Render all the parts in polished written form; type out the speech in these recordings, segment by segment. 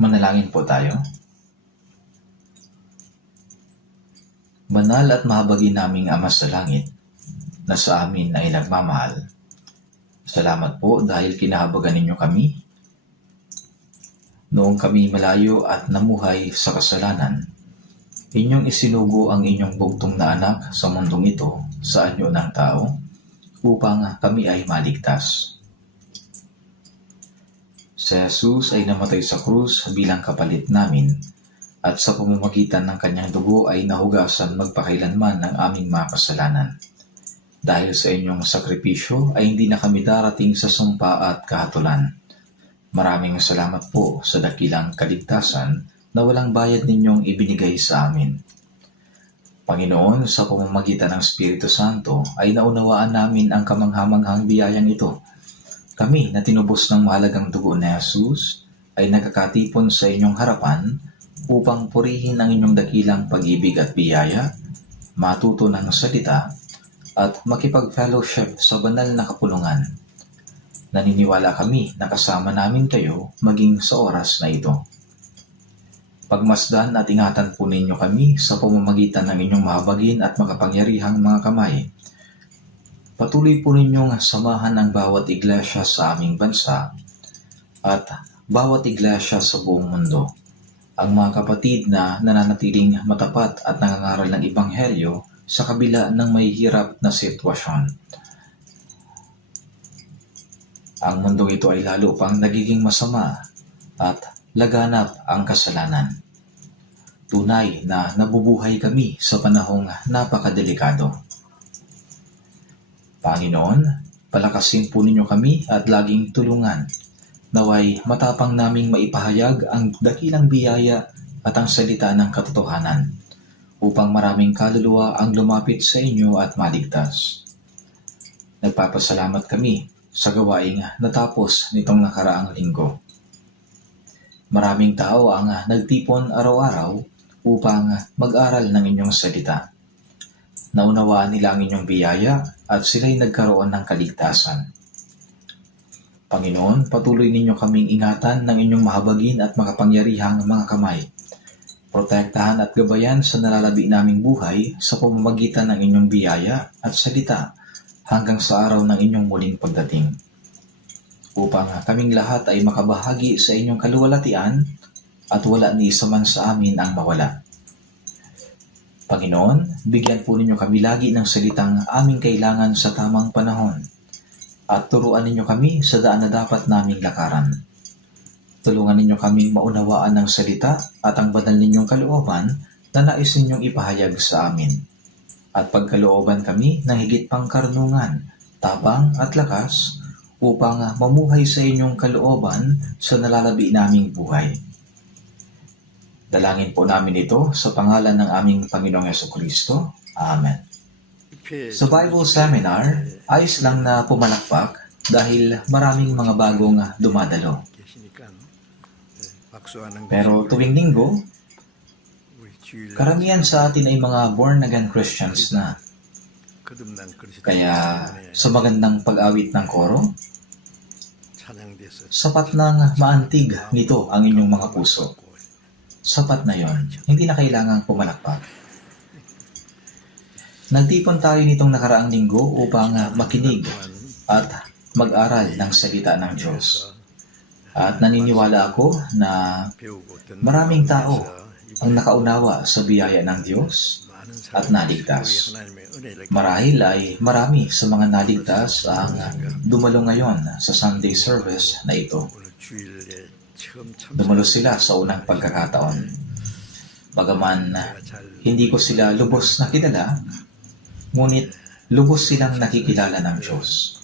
Manalangin po tayo. Banal at mahabagin naming Ama sa langit, na sa amin ay nagmamahal. Salamat po dahil kinahabagan ninyo kami. Noong kami malayo at namuhay sa kasalanan, inyong isinugo ang inyong bugtong na anak sa mundong ito sa anyo ng tao, upang kami ay maligtas. Si Jesus ay namatay sa krus bilang kapalit namin, at sa pamamagitan ng kanyang dugo ay nahugasan magpakailanman ng aming mga kasalanan. Dahil sa inyong sakripisyo ay hindi na kami darating sa sumpa at kahatulan. Maraming salamat po sa dakilang kaligtasan na walang bayad ninyong ibinigay sa amin. Panginoon, sa pamamagitan ng Espiritu Santo ay naunawaan namin ang kamanghamanghang biyayang ito. Kami na tinubos ng mahalagang dugo ni Jesus ay nagkakatipon sa inyong harapan upang purihin ang inyong dakilang pag-ibig at biyaya, matuto ng salita, at makipag-fellowship sa banal na kapulungan. Naniniwala kami na kasama namin kayo maging sa oras na ito. Pagmasdan at ingatan po ninyo kami sa pamamagitan ng inyong mahabagin at makapangyarihang mga kamay. Patuloy po ninyong samahan ang bawat iglesia sa aming bansa at bawat iglesia sa buong mundo. Ang mga kapatid na nananatiling matapat at nangangaral ng Ebanghelyo sa kabila ng may hirap na sitwasyon. Ang mundong ito ay lalo pang nagiging masama at laganap ang kasalanan. Tunay na nabubuhay kami sa panahong napakadelikado. Panginoon, palakasin po ninyo kami at laging tulungan. Naway matapang naming maipahayag ang dakilang biyaya at ang salita ng katotohanan, upang maraming kaluluwa ang lumapit sa inyo at maligtas. Nagpapasalamat kami sa gawaing natapos nitong nakaraang linggo. Maraming tao ang nagtipon araw-araw upang mag-aral ng inyong salita. Naunawaan nila ang inyong biyaya at sila'y nagkaroon ng kaligtasan. Panginoon, patuloy ninyo kaming ingatan ng inyong mahabagin at makapangyarihang mga kamay. Protektahan at gabayan sa nalalabi naming buhay sa pamamagitan ng inyong biyaya at salita hanggang sa araw ng inyong muling pagdating. Upang kaming lahat ay makabahagi sa inyong kaluwalhatian at wala ni isa man sa amin ang mawala. Panginoon, bigyan po ninyo kami lagi ng salitang aming kailangan sa tamang panahon at turuan ninyo kami sa daan na dapat naming lakaran. Tulungan ninyo kaming maunawaan ng salita at ang banal ninyong kalooban na nais ninyong ipahayag sa amin. At pagkalooban kami ng higit pang karunungan, tapang at lakas upang mamuhay sa inyong kalooban sa nalalabi naming buhay. Dalangin po namin ito sa pangalan ng aming Panginoong Jesucristo. Amen. Sa Bible Seminar, ayos lang na pumalakpak dahil maraming mga bagong dumadalo. Pero tuwing linggo, karamihan sa atin ay mga born-again Christians na. Kaya sa magandang pag-awit ng koro, sapat nang maantig nito ang inyong mga puso. Sapat na yon, hindi na kailangang pumalakpak. Nagtipon tayo nitong nakaraang linggo upang makinig at mag-aral ng salita ng Diyos. At naniniwala ako na maraming tao ang nakaunawa sa biyaya ng Diyos at naligtas. Marahil ay marami sa mga naligtas ang dumalo ngayon sa Sunday service na ito. Dumalo sila sa unang pagkakataon. Bagaman hindi ko sila lubos na kilala, ngunit lubos silang nakikilala ng Diyos.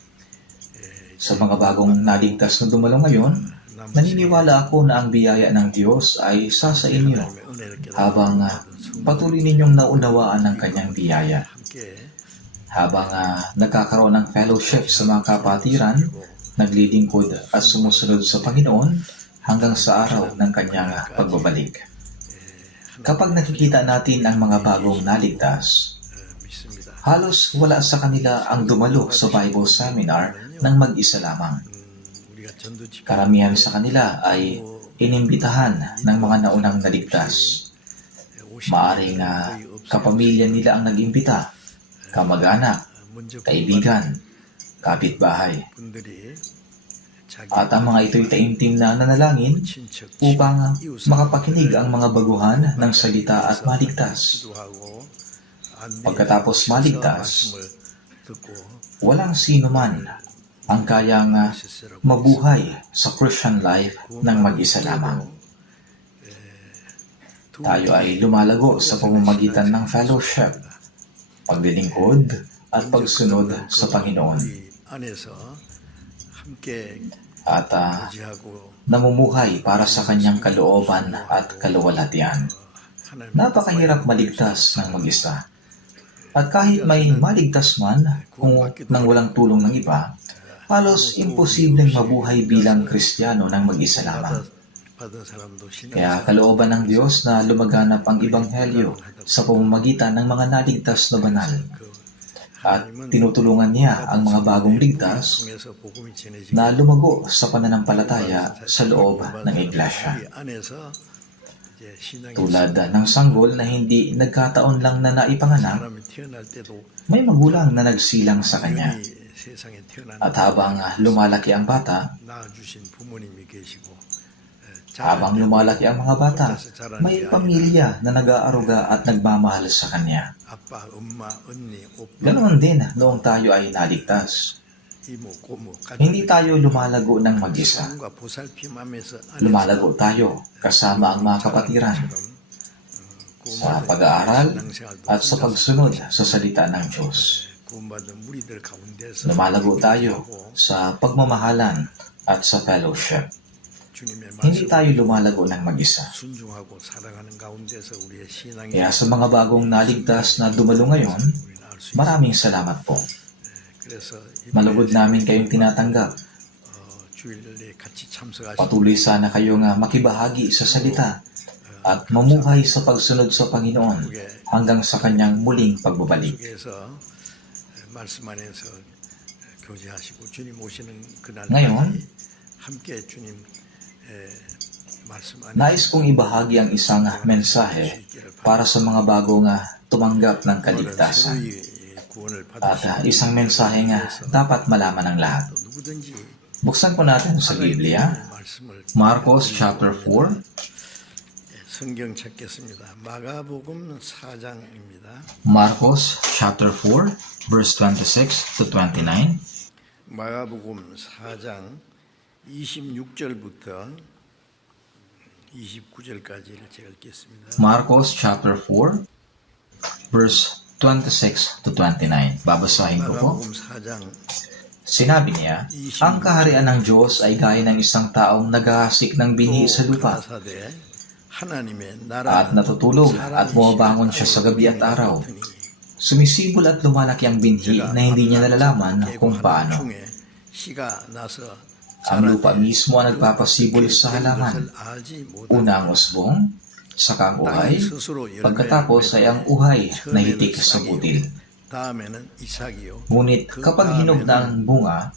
Sa mga bagong naligtas na dumalo ngayon, naniniwala ako na ang biyaya ng Diyos ay sa inyo habang patuloy ninyong naunawaan ang kanyang biyaya. Habang nagkakaroon ng fellowship sa mga kapatiran, naglilingkod at sumusunod sa Panginoon hanggang sa araw ng kanyang pagbabalik. Kapag nakikita natin ang mga bagong naligtas, halos wala sa kanila ang dumalo sa Bible Seminar ng mag-isa lamang. Karamihan sa kanila ay inimbitahan ng mga naunang naligtas. Maaring kapamilya nila ang nag-imbita, kamag-anak, kaibigan, kapitbahay. At ang mga ito'y taimtim na nanalangin upang makapakinig ang mga baguhan ng salita at maligtas. Pagkatapos maligtas, walang sino man ang kayang mabuhay sa Christian life ng mag-isa lamang. Tayo ay lumalago sa pamamagitan ng fellowship, paglilingkod at pagsunod sa Panginoon. At namumuhay para sa kanyang kalooban at kaluwalhatian. Napakahirap maligtas ng mag-isa. At kahit may maligtas man kung nang walang tulong ng iba, halos imposibleng mabuhay bilang Kristiyano ng mag-isa lamang. Kaya kalooban ng Diyos na lumaganap ang Ebanghelyo sa pamamagitan ng mga naligtas na banal. At tinutulungan niya ang mga bagong ligtas na lumago sa pananampalataya sa loob ng Iglesia. Tulad ng sanggol na hindi nagkataon lang na naipanganak, may magulang na nagsilang sa kanya. At habang lumalaki ang bata, mga bata, may pamilya na nag-aaruga at nagmamahal sa kanya. Ganoon din noong tayo ay naligtas. Hindi tayo lumalago ng mag-isa. Lumalago tayo kasama ang mga kapatiran sa pag-aaral at sa pagsunod sa salita ng Diyos. Lumalago tayo sa pagmamahalan at sa fellowship. Hindi tayo lumalago ng mag-isa. Kaya sa mga bagong naligtas na dumalo ngayon, maraming salamat po. Malugod namin kayong tinatanggap. Patuloy sana kayong makibahagi sa salita at mamuhay sa pagsunod sa Panginoon hanggang sa kanyang muling pagbabalik. Ngayon, nais kong ibahagi ang isang mensahe para sa mga bagong tumanggap ng kaligtasan. At isang mensahe nga dapat malaman ng lahat. Buksan po natin sa Biblia, Marcos chapter 4. Marcos chapter 4, verse 26 to 29. 마가복음 4장 26절부터 29절까지를 제가 읽겠습니다. Marcos chapter 4, verse 26 to 29. Babasahin ko po. 마가복음 4장 Sinabi niya, ang kaharian ng Diyos ay gaya ng isang taong naghahasik ng binhi sa lupa at natutulog at bumabangon siya sa gabi at araw. Sumisibol at lumalaki ang binhi na hindi niya nalalaman kung paano. Ang lupa mismo ang nagpapasibol sa halaman. Una ang usbong, saka ang uhay, pagkatapos ay ang uhay na hitik sa butil. Ngunit kapag hinog na ang bunga,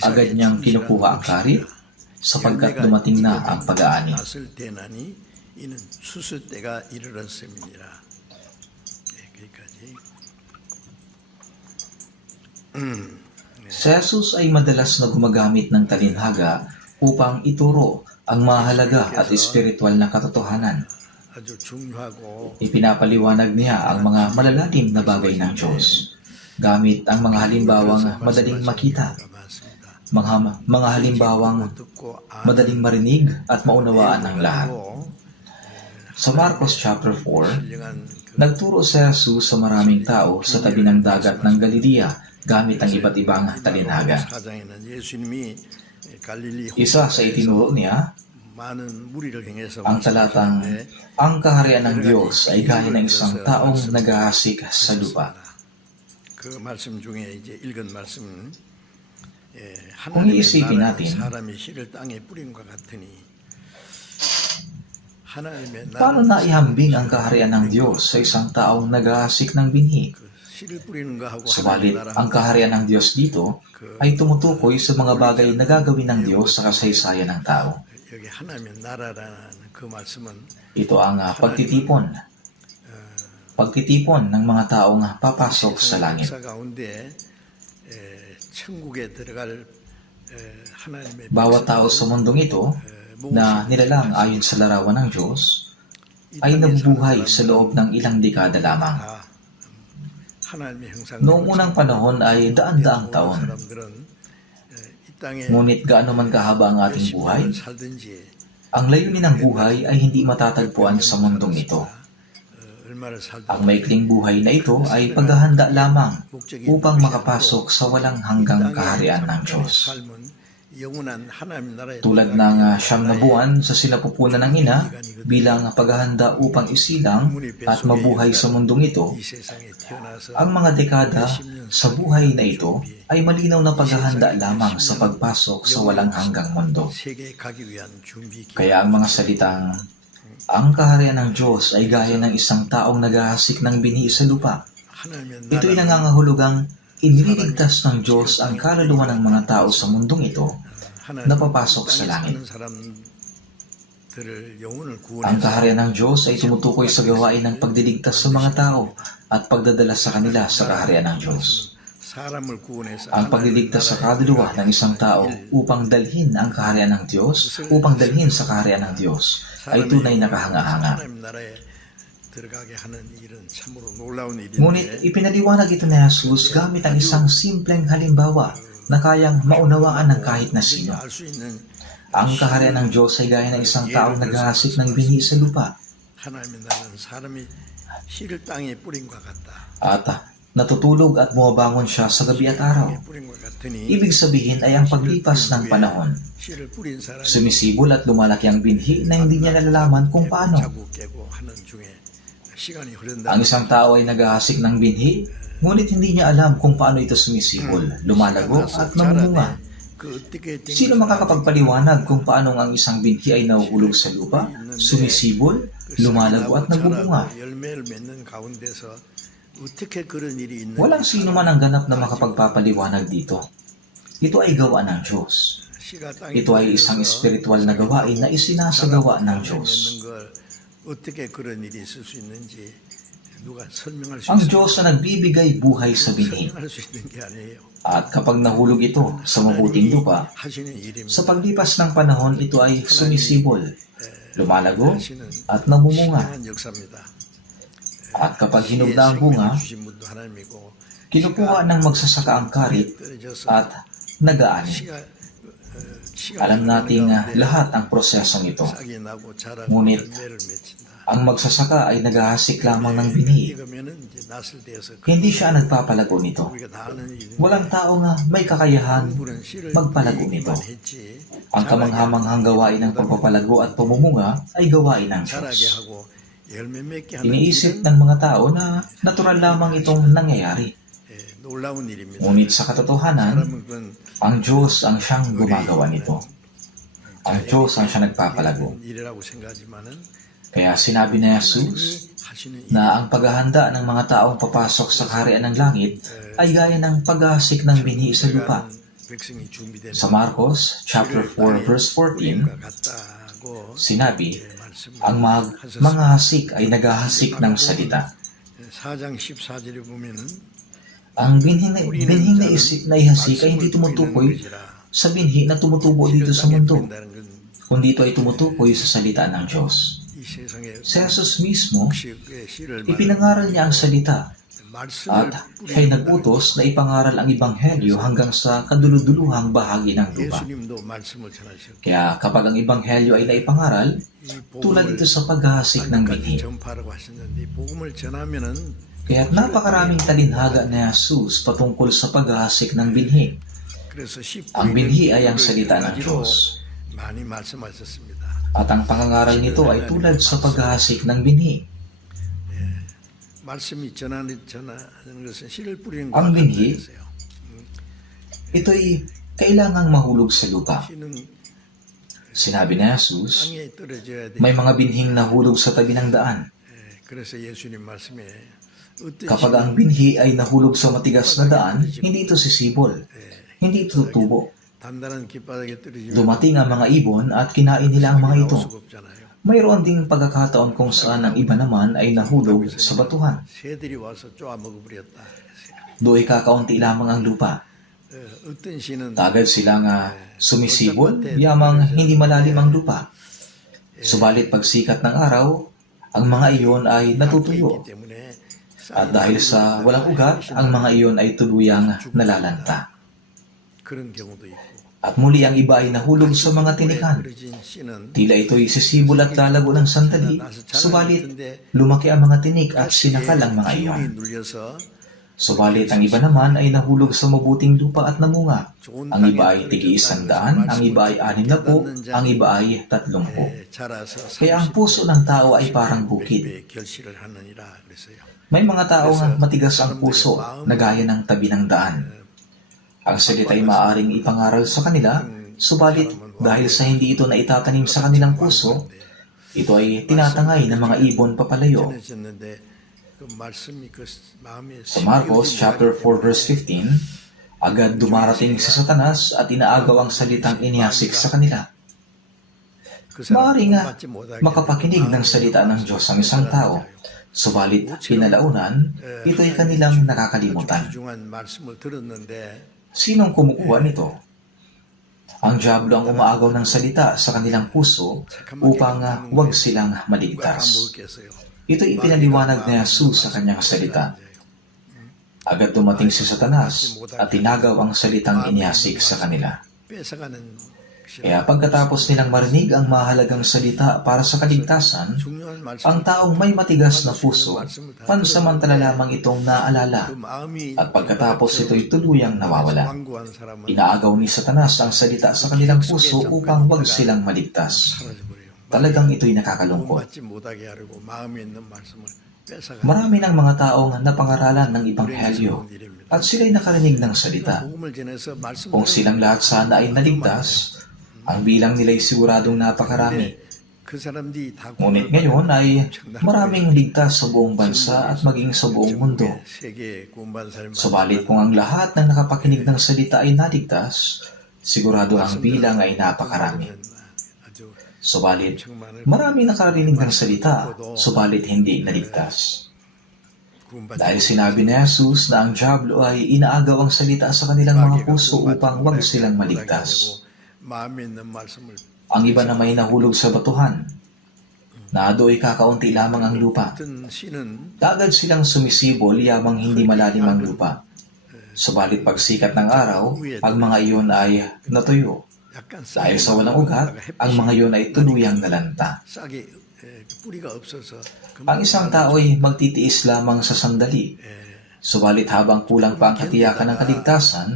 agad niyang kinukuha ang karit sapagkat dumating na ang pag-aani. Si Jesus ay madalas na gumagamit ng talinhaga upang ituro ang mahalaga at espiritual na katotohanan. Ipinapaliwanag niya ang mga malalalim na bagay ng Diyos gamit ang mga halimbawang madaling makita, mga halimbawang madaling marinig at maunawaan ng lahat. Sa Marcos chapter 4, nagturo si Jesus sa maraming tao sa tabi ng dagat ng Galilea gamit ang iba't ibang talinhaga. Isa sa itinuro niya, ang talatang, ang kaharian ng Diyos ay gaya ng isang taong naghahasik sa lupa. Kung iisipin natin, paano naihambing ang kaharian ng Diyos sa isang taong naghahasik ng binhi? Subalit, ang kaharian ng Diyos dito ay tumutukoy sa mga bagay na gagawin ng Diyos sa kasaysayan ng tao. 여기 하나님의 나라라는 그 말씀은 Ito ang pagtitipon. Pagtitipon ng mga taong papasok sa langit. 역사 가운데 천국에 들어갈 하나님의 Bawat tao sa mundong ito na nilalang ayon sa larawan ng Diyos ay nabubuhay sa loob ng ilang dekada lamang. Noong unang panahon ay daan-daang taon. Ngunit gaano man kahaba ang ating buhay, ang layunin ng buhay ay hindi matatagpuan sa mundong ito. Ang maikling buhay na ito ay paghahanda lamang upang makapasok sa walang hanggang kaharian ng Diyos. Tulad ng siyam na buwan sa sinapupunan ng ina bilang paghahanda upang isilang at mabuhay sa mundong ito, ang mga dekada sa buhay na ito ay malinaw na paghahanda lamang sa pagpasok sa walang hanggang mundo. Kaya ang mga salitang, ang kaharian ng Diyos ay gaya ng isang taong naghahasik ng binhi sa lupa. Ito'y nangangahulugang iniligtas ng Diyos ang kaluluwa ng mga tao sa mundong ito na papasok sa langit. Ang kaharian ng Diyos ay tumutukoy sa gawain ng pagdiligtas sa mga tao at pagdadala sa kanila sa kaharian ng Diyos. Ang pagliligtas sa kaluluwa ng isang tao upang dalhin ang kaharian ng Diyos, upang dalhin sa kaharian ng Diyos, ay tunay na kahanga-hanga. Ngunit ipinaliwanag ito ni Jesus gamit ang isang simpleng halimbawa na kayang maunawaan ng kahit na sino. Ang kaharian ng Diyos ay gaya ng isang taong naghahasik ng binhi sa lupa. At natutulog at bumabangon siya sa gabi at araw. Ibig sabihin ay ang paglipas ng panahon. Sumisibol at lumalaki ang binhi na hindi niya nalalaman kung paano. Ang isang tao ay naghahasik ng binhi, ngunit hindi niya alam kung paano ito sumisibol, lumalago at namumunga. Sino makakapagpaliwanag kung paano ang isang binhi ay nahuhulog sa lupa, sumisibol, lumalago at nagbubunga? Walang sino man ang ganap na makapagpapaliwanag dito. Ito ay gawa ng Diyos. Ito ay isang espiritual na gawain na isinasagawa ng Diyos. Ang Diyos na nagbibigay buhay sa binhi. At kapag nahulog ito sa mabuting lupa, sa paglipas ng panahon ito ay sumisibol, lumalago at namumunga. At kapag hinog na ang bunga, kinukuha ng magsasaka ang karit at nag-aani. Alam nating lahat ang prosesong ito. Ngunit ang magsasaka ay naghahasik lamang ng binhi. Hindi siya nagpapalago nito. Walang tao nga may kakayahan magpalago nito. Ang kamanghamanghang gawain ng pagpapalago at pumumunga ay gawain ng Diyos. Iniisip ng mga tao na natural lamang itong nangyayari. Ngunit sa katotohanan, ang Diyos ang siyang gumagawa nito. Ang Diyos ang siyang nagpapalago. Kaya sinabi ni Jesus na ang paghahanda ng mga taong papasok sa kaharian ng langit ay gaya ng paghahasik ng binhi sa lupa. Sa Marcos chapter 4 verse 14, sinabi, ang mga hasik ay naghahasik ng salita. Ang binhing na ihasik ay hindi tumutukoy sa binhi na tumutubo dito sa mundo, kundi ito ay tumutukoy sa salita ng Diyos. Si Jesus mismo, ipinangaral niya ang salita at siya'y nagutos na ipangaral ang Ebanghelyo hanggang sa kaduluduluhang bahagi ng lupa. Kaya kapag ang Ebanghelyo ay naipangaral, tulad ito sa paghahasik ng binhi. Kaya't napakaraming talinhaga ni Jesus patungkol sa paghahasik ng binhi. Ang binhi ay ang salita ng Diyos. At ang pangangaral nito ay tulad sa paghahasik ng binhi. Ang binhi, ito'y kailangang mahulog sa lupa. Sinabi ni Jesus, may mga binhing nahulog sa tabi ng daan. Kapag ang binhi ay nahulog sa matigas na daan, hindi ito sisibol, hindi ito tutubo, 단단한 깃바닥에 떨어지면 Dumating ang mga ibon at kinain nila ang mga 나올 ito. 수가 없잖아요. Mayroon ding pagkakataon kung saan ang iba naman ay nahulog sa batuhan. 새들이 와서 쪼아 먹어버렸다. 그랬어요. Do'y kakaunti lamang ang lupa. 어떤 시는 Tagad silang sumisibol, yamang hindi malalim ang lupa. Subalit pagsikat ng araw, ang mga iyon ay natutuyo. 있기 때문에 At dahil sa walang ugat, ang mga iyon ay tuluyang nalalanta. 그런 경우도 있고. At muli ang iba ay nahulog sa mga tinikan. 떨어진 씨는 Tila ito'y sisibol at lalago ng sandali, subalit lumaki ang mga tinik at sinakal ang mga iyon. 기운이 눌려서 Subalit ang iba naman ay nahulog sa mabuting lupa at namunga. Ang iba ay tigi-100, ang iba ay 60, ang iba ay 30. 자라서 Kaya ang puso ng tao ay parang bukid. 결실을 하느니라 그랬어요. May mga taong matigas ang puso na gaya ng tabi ng daan. Ang salita ay maaaring ipangaral sa kanila, subalit dahil sa hindi ito na itatanim sa kanilang puso, ito ay tinatangay ng mga ibon papalayo. 전해졌는데 그 말씀이 그 마음에 Sa Marcos chapter 4 verse 15, agad dumarating si Satanas at inaagaw ang salitang inihasik sa kanila. Maaaring makapakinig ng salita ng Diyos ang isang tao, subalit pinalaunan, ito'y kanilang nakakalimutan. 귀중한 말씀을 들었는데 Sinong kumukuha nito? Ang diablo ang umaagaw ng salita sa kanilang puso upang wag silang maligtas. 먹겠어요. Ito'y ipinaliwanag ni Jesus sa kanyang salita. Agad dumating si Satanas at tinagaw ang salitang inihasik sa kanila. 뺏어가는 Kaya pagkatapos nilang marinig ang mahalagang salita para sa kaligtasan, 중요한 말씀 ang taong may matigas na puso, pansamantala lamang itong naalala 그 마음이 at pagkatapos ito'y tuluyang nawawala. 완고한 사람은 Inaagaw ni Satanas ang salita sa kanilang puso upang wag silang maligtas. 사라져버려요. Talagang ito'y nakakalungkot. 받지 못하게 하려고 마음에 있는 말씀을 뺏어가. Marami ng mga taong napangaralan ng Ebanghelyo at sila'y nakarinig ng salita. 복음을 전해서 말씀 Kung silang lahat sana ay naligtas, ang bilang nila'y siguradong napakarami. 그 사람들이 다 Ngunit ngayon ay maraming ligtas sa buong bansa at maging sa buong mundo. 세계 구원받은 사람이 Subalit kung ang lahat ng nakapakinig ng salita ay naligtas, sigurado ang bilang ay napakarami. 아주 Subalit, marami nakarinig ng salita, subalit hindi naligtas. Dahil sinabi ni Jesus na ang diablo ay inaagaw ang salita sa kanilang mga puso upang wag silang maligtas. 마음에 있는 말씀을 Ang iba na may nahulog sa batuhan, na do'y kakaunti lamang ang lupa. 어떤 씨는 Agad silang sumisibol yamang hindi malalim ang lupa. Subalit pagsikat ng araw, ang mga iyon ay natuyo. 약간 Dahil sa walang ugat, ang mga iyon ay tuluyang nalanta. 싹이 뿌리가 없어서 Ang isang tao ay magtitiis lamang sa sandali. Subalit habang kulang pa ang katiyakan ng kaligtasan,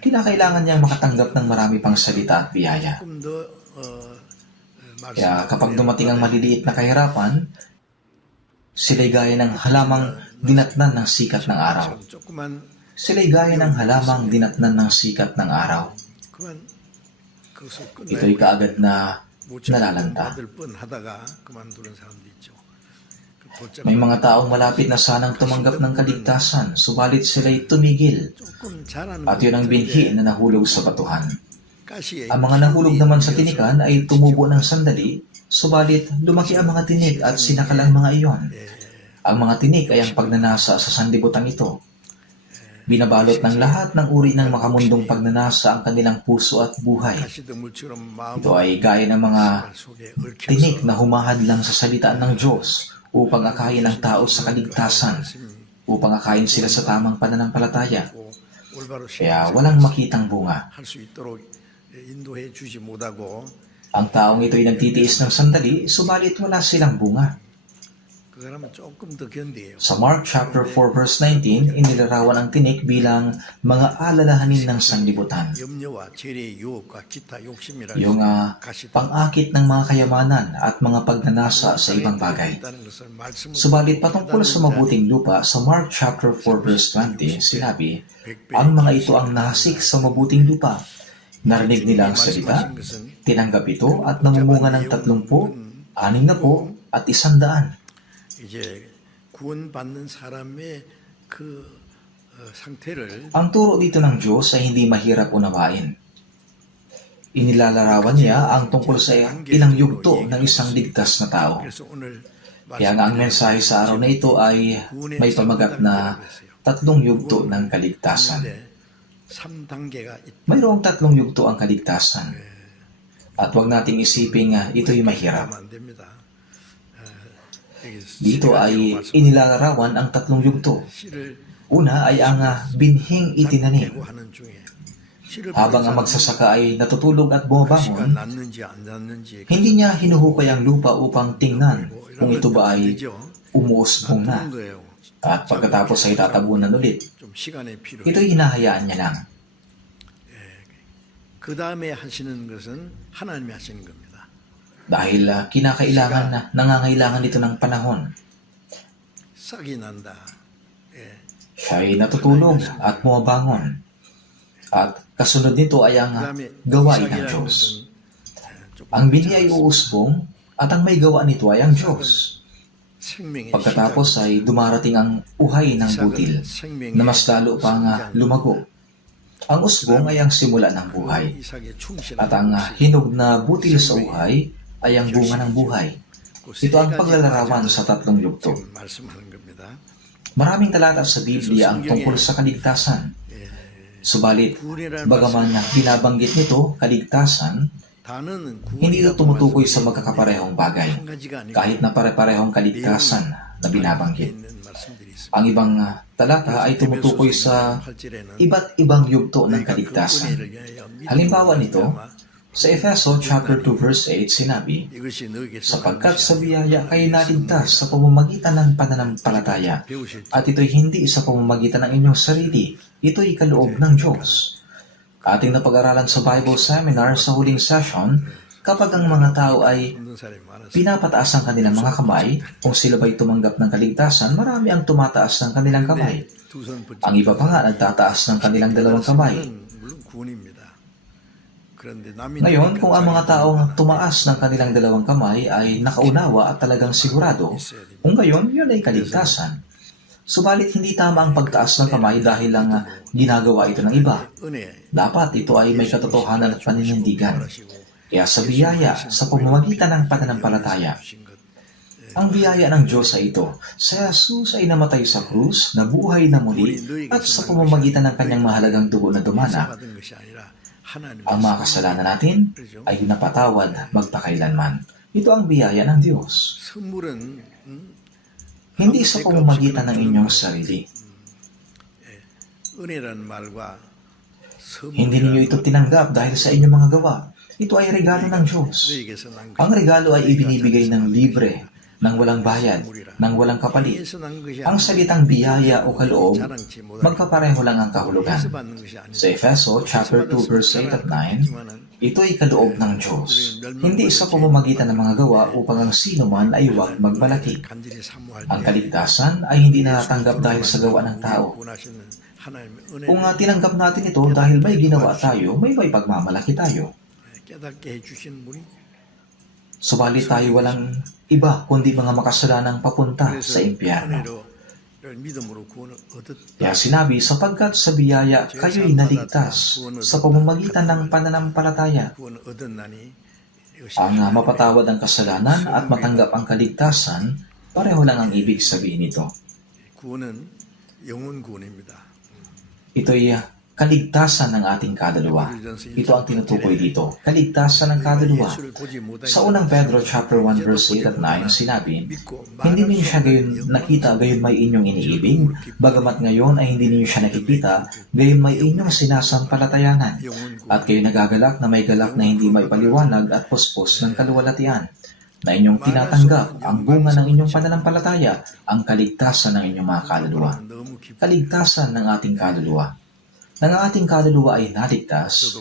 kinakailangan niyang makatanggap ng marami pang salita at biyaya. 조금 더 Kaya kapag dumating ang maliliit na kahirapan, sila'y gaya ng halamang dinatnan ng sikat ng araw. 조그만 Sila'y gaya ng halamang dinatnan ng sikat ng araw. 그만 거기서 Ito'y 끝내고 kaagad na nalalanta. 받을 뻔하다가 그만두는 사람도 있죠. 그 볼짝 May mga taong malapit na sanang tumanggap ng kaligtasan, subalit sila'y tumigil. 조금 잘하는 At yun ang binhi na nahulog sa batuhan. 가시에 Ang mga nahulog naman sa tinikan ay tumubo ng sandali, subalit lumaki ang mga tinik at sinakal ang mga iyon. Ang mga tinik ay ang pagnanasa sa sanlibutan ito. Binabalot ng lahat ng uri ng makamundong pagnanasa ang kanilang puso at buhay. 가시덤불처럼 마음 Ito ay gaya ng mga 속에 tinik 얽혀서 na humahadlang sa salita ng Diyos upang akayin ang tao sa kaligtasan, upang akayin sila sa tamang pananampalataya. 올바로 Kaya walang makitang bunga. 할 수 있도록 인도해 주지 못하고 Ang taong ito'y nagtitiis ng sandali, subalit wala silang bunga. 그 사람은 조금 더 견뎌요. Sa Mark chapter 4 verse 19, inilarawan ang tinik bilang mga alalahanin ng sanlibutan. 염려와 재래의 유혹과 기타 욕심이라 Yung pang-akit ng mga kayamanan at mga pagnanasa sa ibang bagay. Subalit patungkol sa mabuting lupa, sa Mark chapter 4 verse 20, sinabi, ang mga ito ang nahasik sa mabuting lupa. Narinig nila ang salita, tinanggap ito at namumunga ng 30, 60 at 100. 이제 구원받는 사람의 그 상태를 Ang turo dito ng Diyos ay hindi mahirap unawain. Inilalarawan niya ang tungkol sa ilang yugto ng isang ligtas na tao. 그래서 오늘 Kaya nga ang mensahe sa araw na ito ay may pamagat na 3 yugto ng kaligtasan. 3단계가 있다. Mayroong 3 yugto ang kaligtasan. At huwag nating isiping ito'y mahirap. 안 됩니다. Dito ay inilalarawan ang 3 yugto. 씨를 Una ay ang binhing itinanim. 하는 중에 씨를 Habang ang magsasaka ay natutulog at bumabangon, 났는지 안 났는지 hindi niya hinuhukay ang lupa upang tingnan kung ito ba ay 되죠. umuusbong na. 그런 거예요. At pagkatapos ay tatabunan ulit. 좀 시간이 필요해요. Ito'y hinahayaan niya lang. 그 다음에 하시는 것은 하나님이 하시는 겁니다. Dahil nangangailangan ito ng panahon. 싹이 난다. Siya ay natutulog at bumabangon. At kasunod nito ay ang gawain ng Diyos. Ang bini ay uusbong at ang may gawa nito ay ang Diyos. Pagkatapos ay dumarating ang uhay ng butil na mas lalo pang lumago. Ang usbong ay ang simula ng buhay. At ang hinog na butil sa uhay ay ang bunga ng buhay. Ito ang paglalarawan sa 3 yugto. Maraming talata sa Biblia ang tungkol sa kaligtasan. Subalit, bagaman binabanggit nito, kaligtasan, hindi ito tumutukoy sa magkakaparehong bagay, kahit na pare-parehong kaligtasan na binabanggit. Ang ibang talata ay tumutukoy sa iba't ibang yugto ng kaligtasan. Halimbawa nito, sa Efeso chapter 2 verse 8 sinabi, sapagkat sa biyaya kayo naligtas sa pamamagitan ng pananampalataya, at ito'y hindi sa pamamagitan ng inyong sarili, ito'y kaloob ng Diyos. Ating napag-aralan sa Bible Seminar sa huling session, kapag ang mga tao ay pinapataas ang kanilang mga kamay, kung sila ba'y tumanggap ng kaligtasan, marami ang tumataas ng kanilang kamay. Ang iba pa nga nagtataas ng kanilang 2 kamay. Ngayon, kung ang mga taong tumaas ng kanilang 2 kamay ay nakaunawa at talagang sigurado, kung gayon, yun ay kaligtasan. Subalit hindi tama ang pagtaas ng kamay dahil lang ginagawa ito ng iba. Dapat ito ay may katotohanan at paninindigan. Kaya sa biyaya, sa pamamagitan ng pananampalataya, ang biyaya ng Diyos ay ito. Si Jesus ay namatay sa krus, nabuhay na muli, at sa pamamagitan ng kanyang mahalagang dugo na dumanak, ang mga kasalanan natin ay napatawad magpakailanman. Ito ang biyaya ng Diyos. Hindi sa pamamagitan ng inyong sarili. Hindi ninyo ito tinanggap dahil sa inyong mga gawa. Ito ay regalo ng Diyos. Ang regalo ay ibinibigay ng libre, ng walang bayad, ng walang kapalit. Ang salitang biyaya o kaloob, magkapareho lang ang kahulugan. Sa Efeso chapter 2 verse 8 at 9, ito ay kaloob ng Diyos, hindi sa pamamagitan ng mga gawa upang ang sino man ay huwag magmalaki. Ang kaligtasan ay hindi natatanggap dahil sa gawa ng tao. Kung tinanggap natin ito dahil may ginawa tayo, may pagmamalaki tayo. Subalit tayo walang iba kundi mga makasalanang papunta sa impyerno. Kaya sinabi, sapagkat sa biyaya kayo'y naligtas sa pamamagitan ng pananampalataya. Ang mapatawad ang kasalanan at matanggap ang kaligtasan, pareho lang ang ibig sabihin nito. Ito'y kaligtasan ng ating kaluluwa. Ito ang tinutukoy dito. Kaligtasan ng kaluluwa. Sa unang Pedro chapter 1 verse 8 at 9 sinabi, hindi ninyo siya gayon nakita gayon may inyong iniibig, bagamat ngayon ay hindi ninyo siya nakikita, gayon may inyong sinasampalatayanan, at kayo nagagalak na may galak na hindi may paliwanag at puspos ng kaluwalhatian, na inyong tinatanggap ang bunga ng inyong pananampalataya, ang kaligtasan ng inyong mga kaluluwa. Kaligtasan ng ating kaluluwa. Nang ang ating kaluluwa ay naligtas,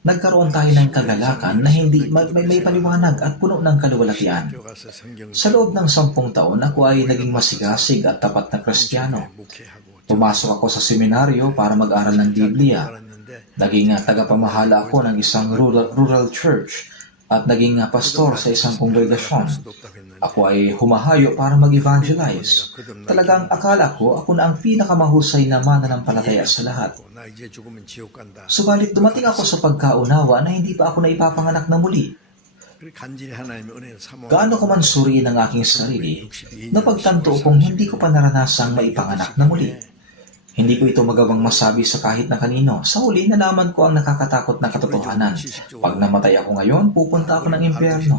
nagkaroon tayo ng kagalakan na hindi may paliwanag at puno ng kaluwalhatian. Sa loob ng 10 taon, ako ay naging masigasig at tapat na Kristiyano. Pumasok ako sa seminaryo para mag-aral ng Biblia. Naging tagapamahala ako ng isang rural church. at naging pastor sa isang kongregasyon. Ako ay humahayo para mag-evangelize. Talagang akala ko ako na ang pinakamahusay na mananampalataya sa lahat. Subalit dumating ako sa pagkaunawa na hindi pa ako na ipapanganak na muli. Gaano ko man suriin ang aking sarili, napagtanto kong hindi ko pa naranasang maipanganak na muli. Hindi ko ito magawang masabi sa kahit na kanino. Sa huli, nalaman ko ang nakakatakot na katotohanan. Pag namatay ako ngayon, pupunta ako ng impyerno.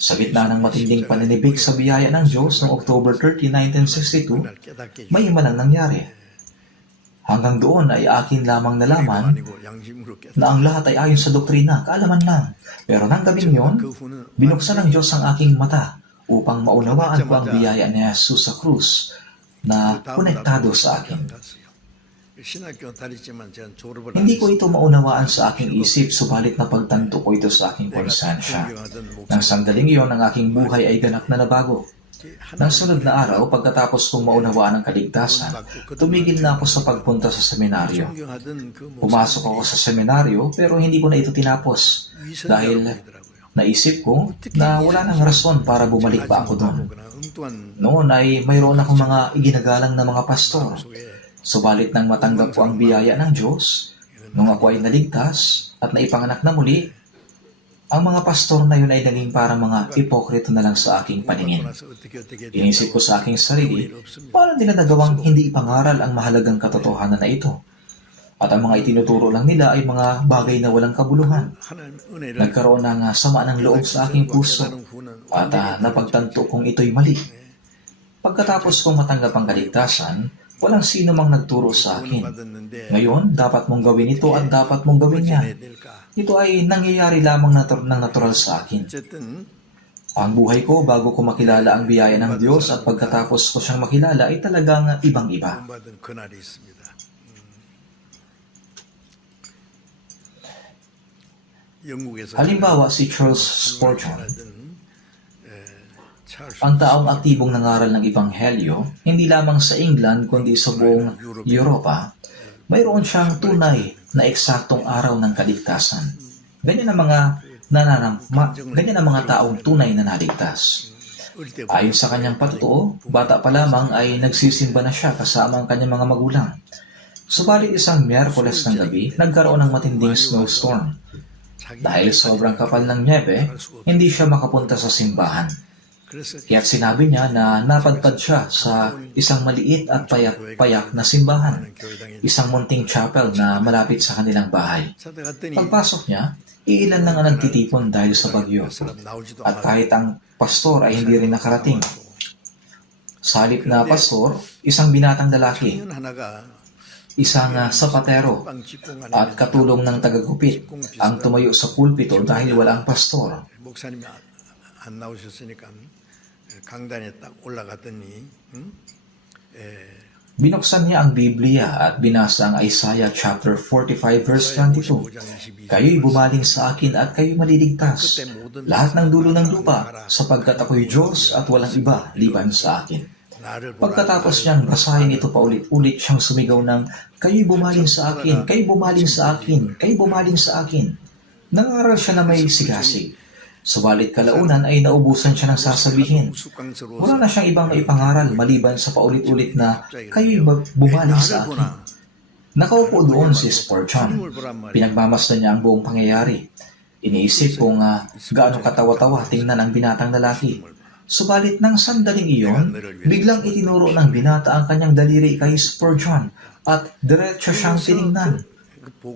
Sa gitna ng matinding paninibig sa biyaya ng Diyos noong October 30, 1962, may iba nang nangyari. Hanggang doon ay akin lamang nalaman na ang lahat ay ayon sa doktrina, kaalaman lang. Pero nang gabing yon, binuksan ng Diyos ang aking mata upang maunawaan ko ang biyaya ni Jesus sa krus na konektado sa akin. Hindi ko ito maunawaan sa aking isip, subalit napagtanto ko ito sa aking konsensya. Nang sandaling iyon, ang aking buhay ay ganap na nabago. Nang sunod na araw, pagkatapos kong maunawaan ang kaligtasan, tumigil na ako sa pagpunta sa seminaryo. Pumasok ako sa seminaryo pero hindi ko na ito tinapos dahil naisip ko na wala nang rason para bumalik pa ako doon. Noon ay mayroon akong mga iginagalang na mga pastor. Subalit nang matanggap ko ang biyaya ng Diyos, nung ako ay naligtas at naipanganak na muli, ang mga pastor na yun ay naging parang mga ipokrito na lang sa aking paningin. Inisip ko sa aking sarili, paano nila nagawang hindi ipangaral ang mahalagang katotohanan na ito? At ang mga itinuturo lang nila ay mga bagay na walang kabuluhan. Nagkaroon ng sama ng loob sa aking puso at napagtanto kong ito'y mali. Pagkatapos kong matanggap ang kaligtasan, walang sino mang nagturo sa akin. Ngayon, dapat mong gawin ito at dapat mong gawin yan. Ito ay nangyayari lamang ng natural sa akin. Ang buhay ko bago ko makilala ang biyaya ng Diyos at pagkatapos ko siyang makilala ay talagang ibang-iba. Halimbawa si Charles Spurgeon, ang taong aktibong nangaral ng Ebanghelyo, hindi lamang sa England kundi sa buong Europa, mayroon siyang tunay na eksaktong araw ng kaligtasan. Ganyan ang mga taong tunay na naligtas. Ayon sa kanyang patutuo, bata pa lamang ay nagsisimba na siya kasama ang kanyang mga magulang. Subalit isang Miyerkules ng gabi, nagkaroon ng matinding snowstorm. Dahil sobrang kapal ng nyebe, hindi siya makapunta sa simbahan. Kaya't sinabi niya na napadpad siya sa isang maliit at payak na simbahan, isang munting chapel na malapit sa kanilang bahay. Pagpasok niya, iilan lang ang nagtitipon dahil sa bagyo, at kahit ang pastor ay hindi rin nakarating. Sa halip na pastor, isang binatang lalaki, isang sapatero, at katulong ng tagagupit ang tumayo sa pulpito dahil wala ang pastor. 안 나오셨으니까 강단에 딱 올라갔더니 Binuksan niya ang Biblia at binasa ang Isaiah chapter 45 verse 22. Kayo'y bumaling sa akin at kayo'y maliligtas, lahat ng dulo ng lupa, sapagkat ako'y Diyos at walang iba liban sa akin. Pagkatapos niyang basahin ito paulit-ulit, siyang sumigaw ng, kayo'y bumaling sa akin, kayo'y bumaling sa akin, kayo'y bumaling sa akin. Nangaral siya na may sigasig. Subalit kalaunan ay naubusan siya ng sasabihin. Wala na siyang ibang maipangaral maliban sa paulit-ulit na kayo'y bumaling sa akin. Nakaupo doon si Spurgeon. Pinagmamasdan niya ang buong pangyayari. Iniisip kung gaano katawa-tawa tingnan ang binatang lalaki. Subalit ng sandaling iyon, biglang itinuro ng binata ang kanyang daliri kay Spurgeon at diretso siyang tiningnan.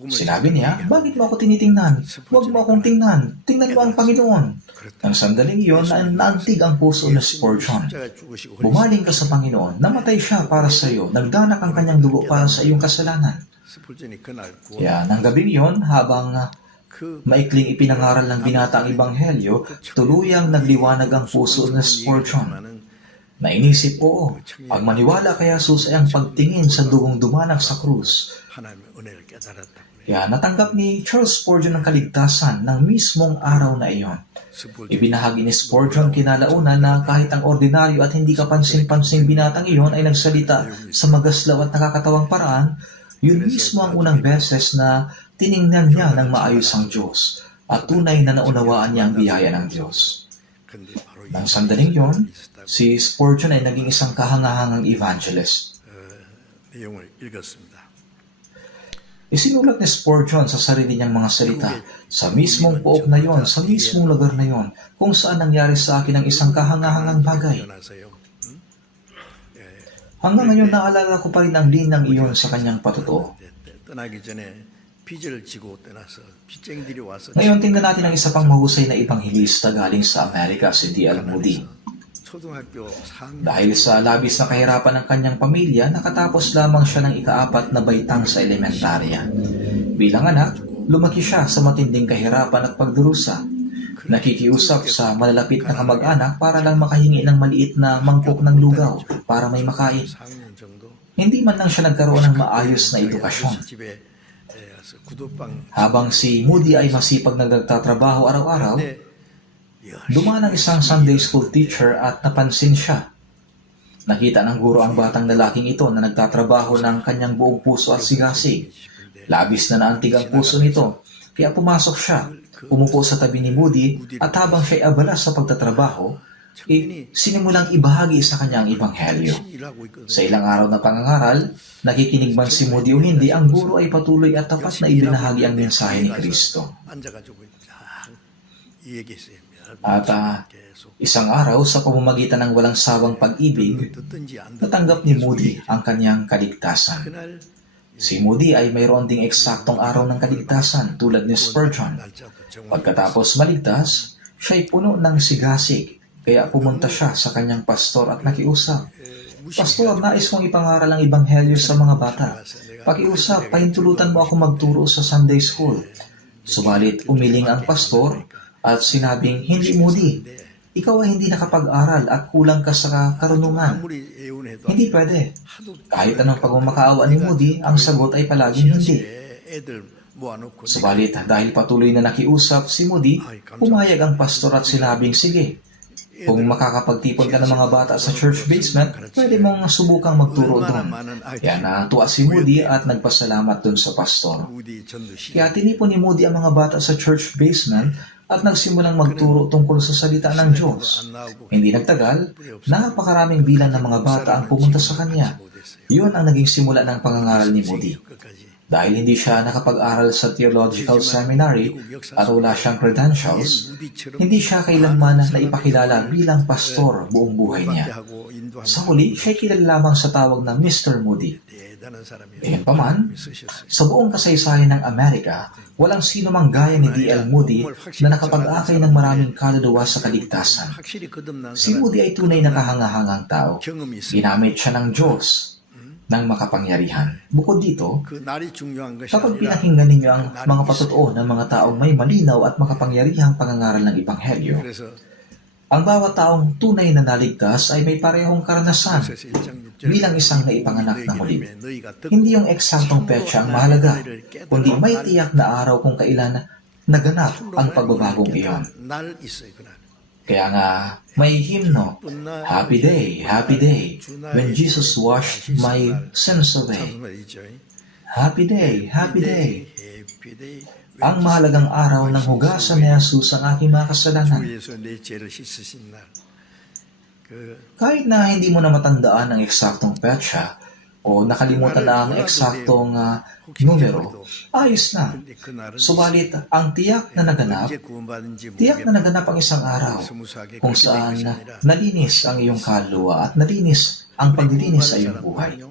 Sinabi niya, bakit mo ako tinitingnan? Huwag mo akong tingnan. Tingnan mo ang Panginoon. Ang sandaling iyon, naantig ang puso ni Spurgeon. Bumaling ka sa Panginoon. Namatay siya para sa iyo. Nagdanak ang kanyang dugo para sa iyong kasalanan. Kaya ng gabing iyon, habang maikling ipinangaral ng binata ang Ebanghelyo, tuluyang nagliwanag ang puso ni Spurgeon. Nainisip, oo, pag maniwala kay Jesus ay ang pagtingin sa dugong dumanak sa krus. Kaya natanggap ni Charles Spurgeon ang kaligtasan ng mismong araw na iyon. Ibinahagi ni Spurgeon kinalaunan na kahit ang ordinaryo at hindi kapansin-pansing binatang iyon ay nagsalita sa magaslaw at nakakatawang paraan, yun mismo ang unang beses na tiningnan niya ng maayos ang Diyos. at tunay na naunawaan niya ang biyaya ng Diyos. 근데 바로 이 Nang sandaling yon, 있었다고 si Spurgeon ay naging isang kahangahangang evangelist. 내용을 읽었습니다. Isinulat ni Spurgeon sa sarili niyang mga salita, sa mismong pook na yon, sa mismong lugar na yon, kung saan nangyari sa akin ang isang kahangahangang bagay. 태어나서요. Hanggang ngayon naalala ko pa rin ang linang iyon sa kanyang patutuo. 떠나기 전에 빚을 지고 떠나서 빚쟁이들이 와서 Ngayon tingnan natin ang isa pang mahusay na ibanghilista galing sa Amerika, si D.L. Moody. 초등학교 4학년 Dahil sa labis na kahirapan ng kanyang pamilya, nakatapos lamang siya ng ika-4 na baitang sa elementarya. Bilang anak, lumaki siya sa matinding kahirapan at pagdurusa. Nakikiusap sa malalapit na kamag-anak para lang makahingi ng maliit na mangkok ng lugaw para may makain. 4학년 정도 Hindi man lang siya nagkaroon ng maayos na edukasyon. 집에 가서 구두방 Habang si Moody ay masipag na nagtatrabaho araw-araw, dumaan ang isang Sunday school teacher at napansin siya. Nakita ng guro ang batang lalaking ito na nagtatrabaho ng kanyang buong puso at sigasig. Labis na naantig ang puso nito, kaya pumasok siya, umupo sa tabi ni Moody at habang siya'y abala sa pagtatrabaho, sinimulang ibahagi sa kanya ang ebanghelyo. 일하고 있거든요. Sa ilang araw na pangangaral, nakikinig man si Moody o hindi, ang guro ay patuloy at tapat na ibinahagi ang mensahe ni Kristo. 앉아가지고 이 얘기했어요. At isang araw, sa pamamagitan ng walang sawang pag-ibig, 듣든지 안 natanggap ni Moody ang kanyang kaligtasan. 그날 Si Moody ay mayroon ding eksaktong araw ng kaligtasan tulad ni Spurgeon. 날짜도 정확히 Pagkatapos maligtas, siya'y puno ng sigasig, kaya pumunta siya sa kanyang pastor at nakiusap. Pastor, nais kong ipangaral ang ebanghelyo sa mga bata. Pakiusap, pahintulutan mo ako magturo sa Sunday School. Subalit umiling ang pastor at sinabing, hindi Moody, ikaw ay hindi nakapag-aral at kulang ka sa karunungan. 아무리 애운해도 Hindi pwede. 하도 Kahit anong pagmamakaawa ni Moody, ang sagot ay palaging hindi. 애들 모아놓고 Subalit dahil patuloy na nakiusap si Moody, pumayag ang pastor at sinabing, sige, kung makakapagtipon ka ng mga bata sa church basement, pwede mong subukang magturo doon. Kaya natuwa si Moody at nagpasalamat doon sa pastor. 우디 전도시 Kaya tinipon ni Moody ang mga bata sa church basement at nagsimulang magturo tungkol sa salita ng Diyos. 안 나오고 Hindi nagtagal, napakaraming bilang ng mga bata ang pumunta sa kanya. Yun ang naging simula ng pangangaral ni Moody. 끝까지 Dahil hindi siya nakapag-aral sa theological seminary at wala siyang credentials, hindi siya kailanman na ipakilala bilang pastor buong buhay niya. 하고 인도하는 Sa huli, siya'y kilala lamang sa tawag na Mr. Moody. 대단한 사람이에요. Gayunpaman, 쓰셨어요. sa buong kasaysayan ng Amerika, walang sino mang gaya ni D.L. Moody na nakapag-akay ng maraming kaluluwa sa kaligtasan. 확실히 거듭난 Si 사람, Moody ay tunay na kahangahangang tao. 경험이 있어. Ginamit siya ng Diyos ng makapangyarihan. Bukod dito, 그 날이 중요한 것이 kapag 아니라 pinakinggan ninyo ang mga patotoo ng mga taong may malinaw at makapangyarihang pangangaral ng Ebanghelyo, 그래서 ang bawat taong tunay na naligtas ay may parehong karanasan 그래서 1장 6절 bilang isang naipanganak na muli. Hindi yung eksaktong petsa ang mahalaga, kundi may tiyak na araw kung kailan naganap ang pagbabagong iyon. 날 있어요 그날. Kaya nga, may hymno, Happy Day, when Jesus washed my sins away. Happy Day, Happy day. ang mahalagang araw ng hugasan ni Jesus ang aking mga kasalanan. 주에서 내 죄를 씻으신 날. 그 Kahit na hindi mo na matandaan ang eksaktong petsa o nakalimutan na ang eksaktong numero, ayos na. 근데 그 날은 Subalit, ang tiyak na naganap, 언제 구원받은지 tiyak na naganap ang isang araw 스무스하게 kung 그렇게 된 saan 것이 아니라 nalinis ang iyong kaluluwa at nalinis ang paglilinis sa iyong buhay.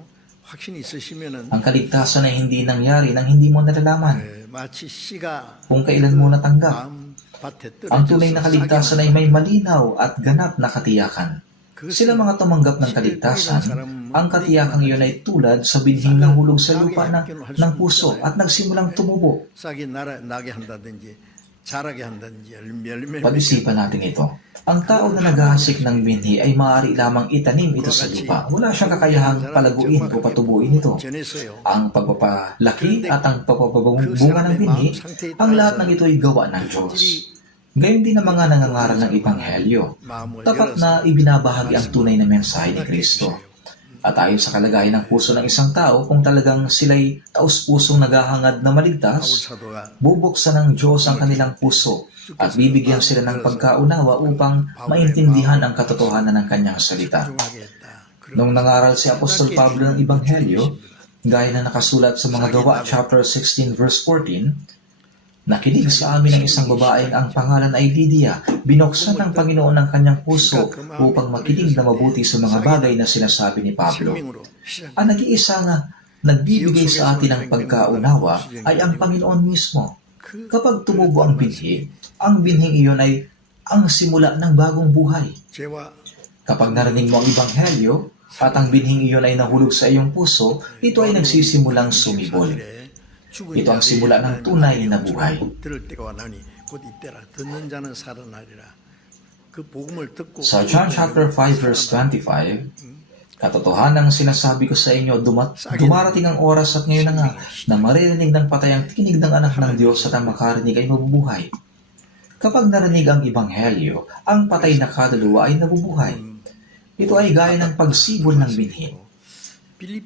확신이 있으시면은 Ang kaligtasan ay hindi nangyari nang hindi mo nalalaman 마치 씨가 kung kailan mo natanggap. 마음 밭에 Ang tunay na 떨어져서 kaligtasan ay may malinaw at ganap na katiyakan. Sila mga tumanggap ng kaligtasan, ang katikang iyon ay tulad sa binhing nahulog sa lupa ng puso at nagsimulang tumubo. 싹이 나게 한다든지 자라게 한다든지 열매 Pag-isipan natin ito. Ang tao na naghahasik ng binhi ay maaari lamang itanim ito sa lupa. Wala siyang kakayahang palaguin o patubuin ito. 전했어요. Ang pagpapalaki at ang pagpapabunga ng binhi, ang lahat ng ito ay gawa ng Diyos. Gayon din ang mga nangangaral ng Ebanghelyo. Tapat na ibinabahagi ang tunay na mensahe ni Kristo. At ayon sa kalagayan ng puso ng isang tao, kung talagang sila'y taus-pusong naghahangad na 바울 maligtas, 사도가 bubuksan ng Diyos ang kanilang puso at bibigyan sila ng pagkaunawa upang maintindihan ang katotohanan ng kanyang salita. 중하게 했다. Nung nangaral si Apostol Pablo ng Ebanghelyo, gaya na nakasulat sa mga gawa chapter 16 verse 14, nakinig sa amin ang isang babaeng ang pangalan ay Lydia. Binuksan ng Panginoon ang kanyang puso upang makinig na mabuti sa mga bagay na sinasabi ni Pablo. 실명으로 시작. Ang nag-iisa nga nagbibigay sa atin ng pagkaunawa ay ang Panginoon mismo. Kapag tumubo ang binhing iyon ay ang simula ng bagong buhay. 죄와 Kapag narinig mo ang Ebanghelyo at ang binhing iyon ay nahulog sa iyong puso, ito ay nagsisimulang sumibol. Ito ang simula ng tunay na buhay. 들을 때가 나니 곧 이때라. 듣는 자는 살아나리라. 그 복음을 듣고 Sa John chapter 5 verse 25, katotohanang sinasabi ko sa inyo, dumarating ang oras at ngayon na nga na maririnig ng patay ang tinig ng anak ng Diyos at ang makarinig ay mabubuhay. Kapag narinig ang Ebanghelyo, ang patay na kaluluwa ay nabubuhay. Ito ay gaya ng pagsibol ng binhi.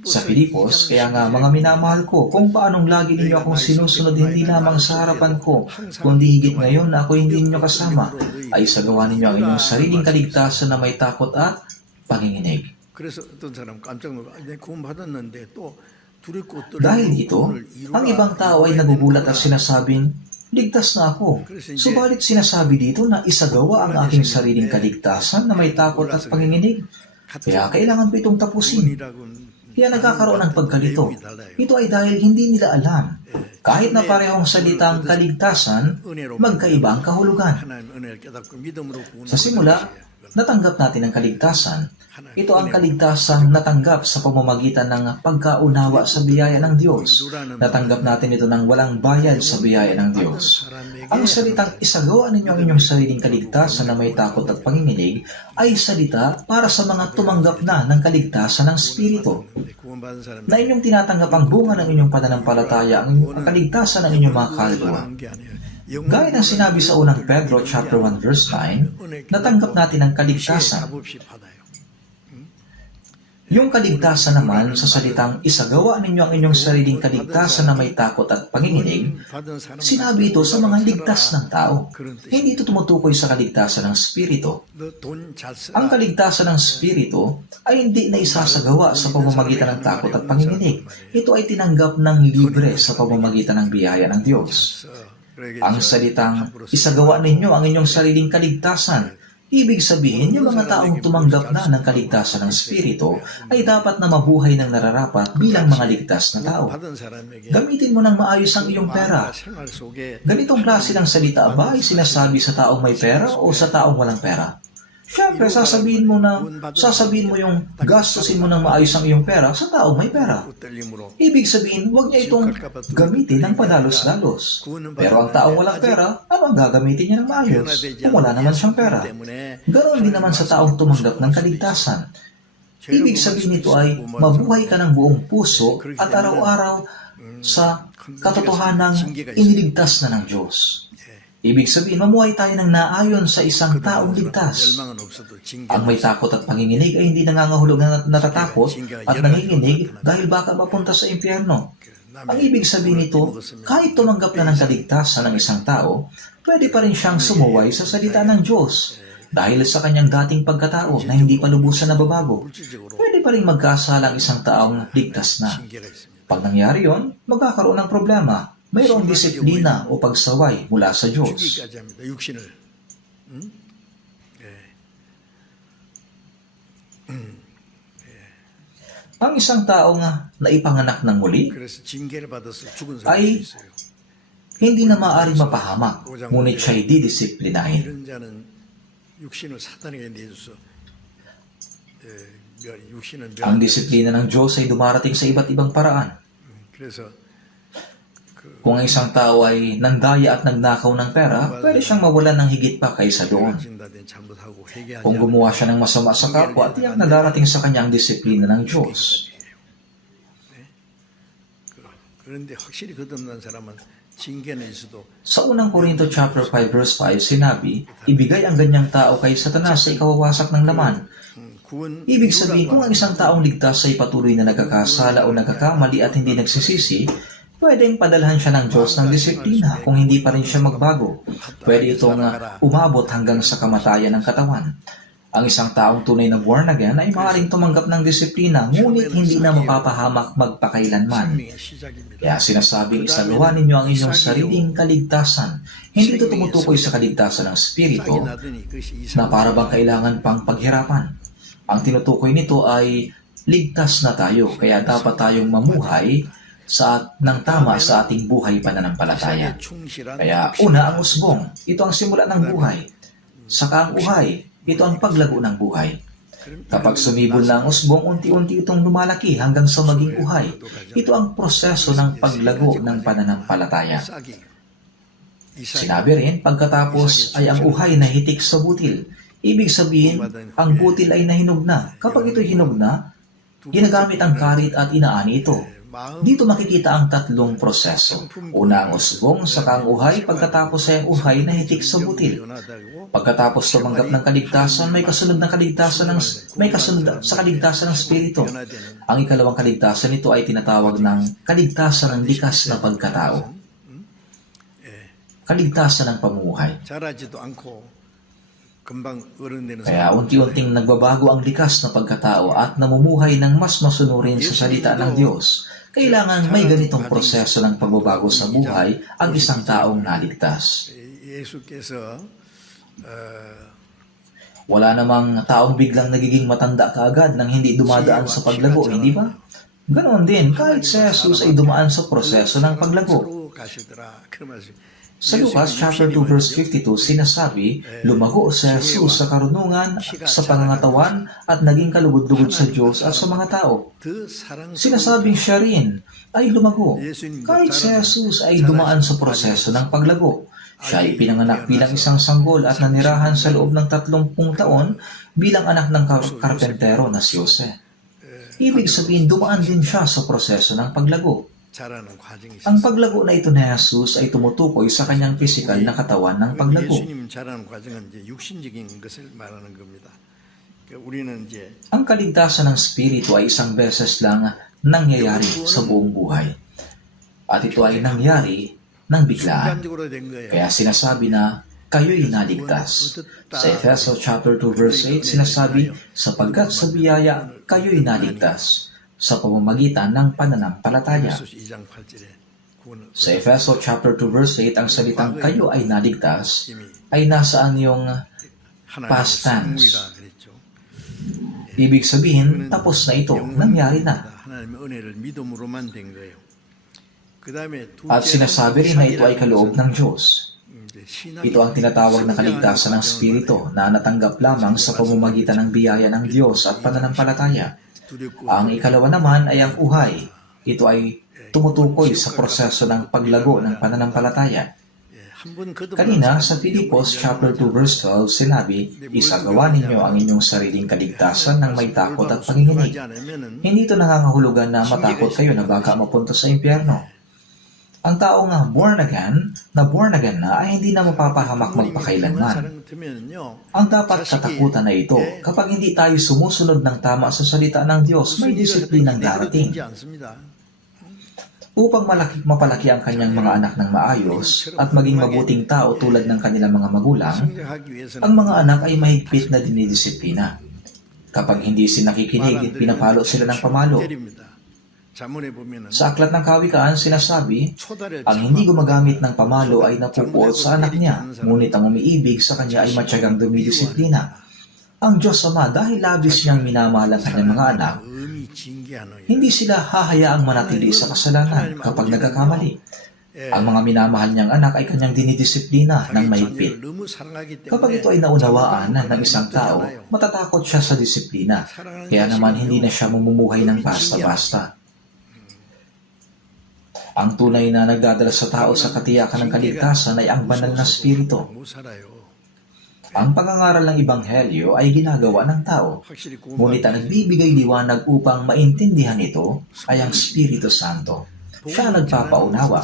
Sa Pilipos, kaya nga mga minamahal ko, kung paanong lagi ninyo akong sinusunod hindi lamang sa harapan ko, kundi higit ngayon na ako hindi ninyo kasama, ay sagawa ninyo ang inyong sariling kaligtasan na may takot at panginginig. 그래서 어떤 사람 깜짝 놀라. 내 구원 받았는데 또 두렵고 Dahil dito, ang ibang tao ay nagugulat at sinasabing, ligtas na ako. Subalit sinasabi dito na isagawa ang aking sariling kaligtasan na may takot at panginginig. Kaya kailangan ko itong tapusin. Kaya nagkakaroon ng pagkalito. Ito ay dahil hindi nila alam. Kahit na parehong salitang kaligtasan, magkaiba ang kahulugan. Sa simula, natanggap natin ang kaligtasan. Ito ang kaligtasan natanggap sa pamamagitan ng pagkaunawa sa biyaya ng Diyos. Natanggap natin ito ng walang bayad sa biyaya ng Diyos. Ang salitang isagawa ninyo ang inyong sariling kaligtasan na may takot at panginginig ay salita para sa mga tumanggap na ng kaligtasan ng Espiritu. Na inyong tinatanggap ang bunga ng inyong pananampalataya ang kaligtasan ng inyong mga kaluluwa. Gaya ng sinabi sa unang Pedro chapter 1 verse 9, natanggap natin ang kaligtasan. Yung kaligtasan naman sa salitang isagawa ninyo ang inyong sariling kaligtasan na may takot at panginginig, sinabi ito sa mga ligtas ng tao. Hindi ito tumutukoy sa kaligtasan ng Espiritu. Ang kaligtasan ng Espiritu ay hindi na isasagawa sa pamamagitan ng takot at panginginig. Ito ay tinanggap ng libre sa pamamagitan ng biyaya ng Diyos. Ang salitang isagawa ninyo ang inyong sariling kaligtasan, ibig sabihin, yung mga taong tumanggap na ng kaligtasan ng Espiritu ay dapat na mabuhay ng nararapat bilang mga ligtas na tao. Gamitin mo ng maayos ang iyong pera. Ganitong klase ng salita ba ay sinasabi sa taong may pera o sa taong walang pera? Siyempre, sasabihin mo yung gastusin mo ng maayos ang iyong pera sa taong may pera. Ibig sabihin, huwag niya itong gamitin ng padalos-dalos. Pero ang taong walang pera, ano ang gagamitin niya ng maayos kung wala naman siyang pera? Ganon din naman sa taong tumanggap ng kaligtasan. Ibig sabihin nito ay mabuhay ka ng buong puso at araw-araw sa katotohanang iniligtas na ng Diyos. Ibig sabihin, mamuhay tayo ng naayon sa isang taong ligtas. Ang may takot at panginginig ay hindi nangangahulog na natatakot at nanginginig dahil baka mapunta sa impyerno. Ang ibig sabihin nito, kahit tumanggap na ng kaligtasan ng isang tao, pwede pa rin siyang sumuway sa salita ng Diyos dahil sa kanyang dating pagkatao na hindi pa lubusan na babago. Pwede pa rin magkasala ang isang taong ligtas na. Pag nangyari yon, magkakaroon ng problema. Mayroong disiplina o pagsaway mula sa Diyos. Ang isang tao nga naipanganak ng muli ay hindi na maaaring mapahamak, ngunit siya'y didisiplinahin. Ang disiplina ng Diyos ay dumarating sa iba't ibang paraan. Kung ang isang tao ay nandaya at nagnakaw ng pera, pwede siyang mawalan ng higit pa kaysa doon. Kung gumawa siya ng masama sa kapwa, tiyak na darating sa kanya ang disiplina ng Diyos. Sa unang Korinto chapter 5 verse 5, sinabi, ibigay ang ganyang tao kay Satanas sa ikawawasak ng laman. Ibig sabihin, kung ang isang taong ligtas ay patuloy na nagkakasala o nagkakamali at hindi nagsisisi, pwedeng padalhan siya ng Diyos ng disiplina kung hindi pa rin siya magbago. Pwede itong umabot hanggang sa kamatayan ng katawan. Ang isang taong tunay na born again ay maaaring tumanggap ng disiplina, ngunit hindi na mapapahamak magpakailanman. Kaya sinasabing isagawa ninyo ang inyong sariling kaligtasan. Hindi ito tumutukoy sa kaligtasan ng spirito na para bang kailangan pang paghirapan. Ang tinutukoy nito ay ligtas na tayo, kaya dapat tayong mamuhay ng tama sa ating buhay pananampalataya. Kaya una ang usbong, ito ang simula ng buhay. Saka ang uhay, ito ang paglago ng buhay. Kapag sumibol na ang usbong, unti-unti itong lumalaki hanggang sa maging uhay. Ito ang proseso ng paglago ng pananampalataya. Sinabi rin, pagkatapos ay ang uhay na hitik sa butil. Ibig sabihin, ang butil ay nahinog na. Kapag ito'y hinog na, ginagamit ang karit at inaani ito. Dito makikita ang tatlong proseso. Una ang usbong, saka ang uhay, pagkatapos ay ang uhay na hitik sa butil. Pagkatapos tumanggap ng kaligtasan, may kasunod sa kaligtasan ng spirito. Ang ikalawang kaligtasan nito ay tinatawag ng kaligtasan ng likas na pagkatao. Kaligtasan ng pamumuhay. Kaya unti-unting nagbabago ang likas na pagkatao at namumuhay ng mas masunurin sa salita ng Diyos. Kailangan may ganitong proseso ng pagbabago sa buhay ang isang taong naligtas. Wala namang taong biglang nagiging matanda kaagad nang hindi dumadaan sa paglago, hindi ba? Ganoon din, kahit si Jesus ay dumaan sa proseso ng paglago. Sa Lucas chapter 2 verse 52, sinasabi, lumago si Jesus sa karunungan, sa pangangatawan, at naging kalugod-lugod sa Diyos at sa mga tao. Sinasabing siya rin ay lumago. Kahit si Jesus ay dumaan sa proseso ng paglago. Siya ay pinanganak bilang isang sanggol at nanirahan sa loob ng 30 taon bilang anak ng karpentero na si Jose. Ibig sabihin, dumaan din siya sa proseso ng paglago. Ang paglago na ito ni Jesus ay tumutukoy sa kanyang pisikal na katawan ng paglago. Ang kaligtasan ng spirito ay isang beses lang nangyayari sa buong buhay. At ito ay nangyari ng biglaan. Kaya sinasabi na kayo'y naligtas. Sa Efeso chapter 2 verse 8 sinasabi, sapagkat sa biyaya kayo'y naligtas sa pamamagitan ng pananampalataya. Sa Efeso chapter 2 verse 8, ang salitang kayo ay naligtas ay nasaan yung past tense. Ibig sabihin, tapos na ito, nangyari na. At sinasabi rin na ito ay kaloob ng Diyos. Ito ang tinatawag na kaligtasan ng Espiritu na natanggap lamang sa pamamagitan ng biyaya ng Diyos at pananampalataya. Ang ikalawa naman ay ang uhay. Ito ay tumutukoy sa proseso ng paglago ng pananampalataya. Kanina sa Filipos chapter 2 verse 12 sinabi, isagawa ninyo ang inyong sariling kaligtasan ng may takot at panginginig. Hindi ito nangangahulugan na matakot kayo na baka mapunta sa impyerno. Ang taong born again na ay hindi na mapapahamak magpakailanman. Ang dapat katakutan na ito, kapag hindi tayo sumusunod ng tama sa salita ng Diyos, may disiplinang darating. Upang mapalaki ang kanyang mga anak ng maayos at maging mabuting tao tulad ng kanilang mga magulang, ang mga anak ay mahigpit na dinidisiplina. Kapag hindi sila nakikinig, pinapalo sila ng pamalo. Sa Aklat ng Kawikaan, sinasabi, ang hindi gumagamit ng pamalo ay napupuot sa anak niya, ngunit ang umiibig sa kanya ay matyagang dumidisiplina. Ang Diyos Ama, dahil labis niyang minamahal ang kanyang mga anak, hindi sila hahayaang manatili sa kasalanan kapag nagkakamali. Ang mga minamahal niyang anak ay kanyang dinidisiplina ng mahigpit. Kapag ito ay naunawaan ng isang tao, matatakot siya sa disiplina, kaya naman hindi na siya mamumuhay ng basta-basta. Ang tunay na nagdadala sa tao sa katiyakan ng kaligtasan ay ang banal na spirito. Ang pangangaral ng Ebanghelyo ay ginagawa ng tao, ngunit ang nagbibigay liwanag upang maintindihan ito ay ang Espiritu Santo. Siya ang nagpapaunawa.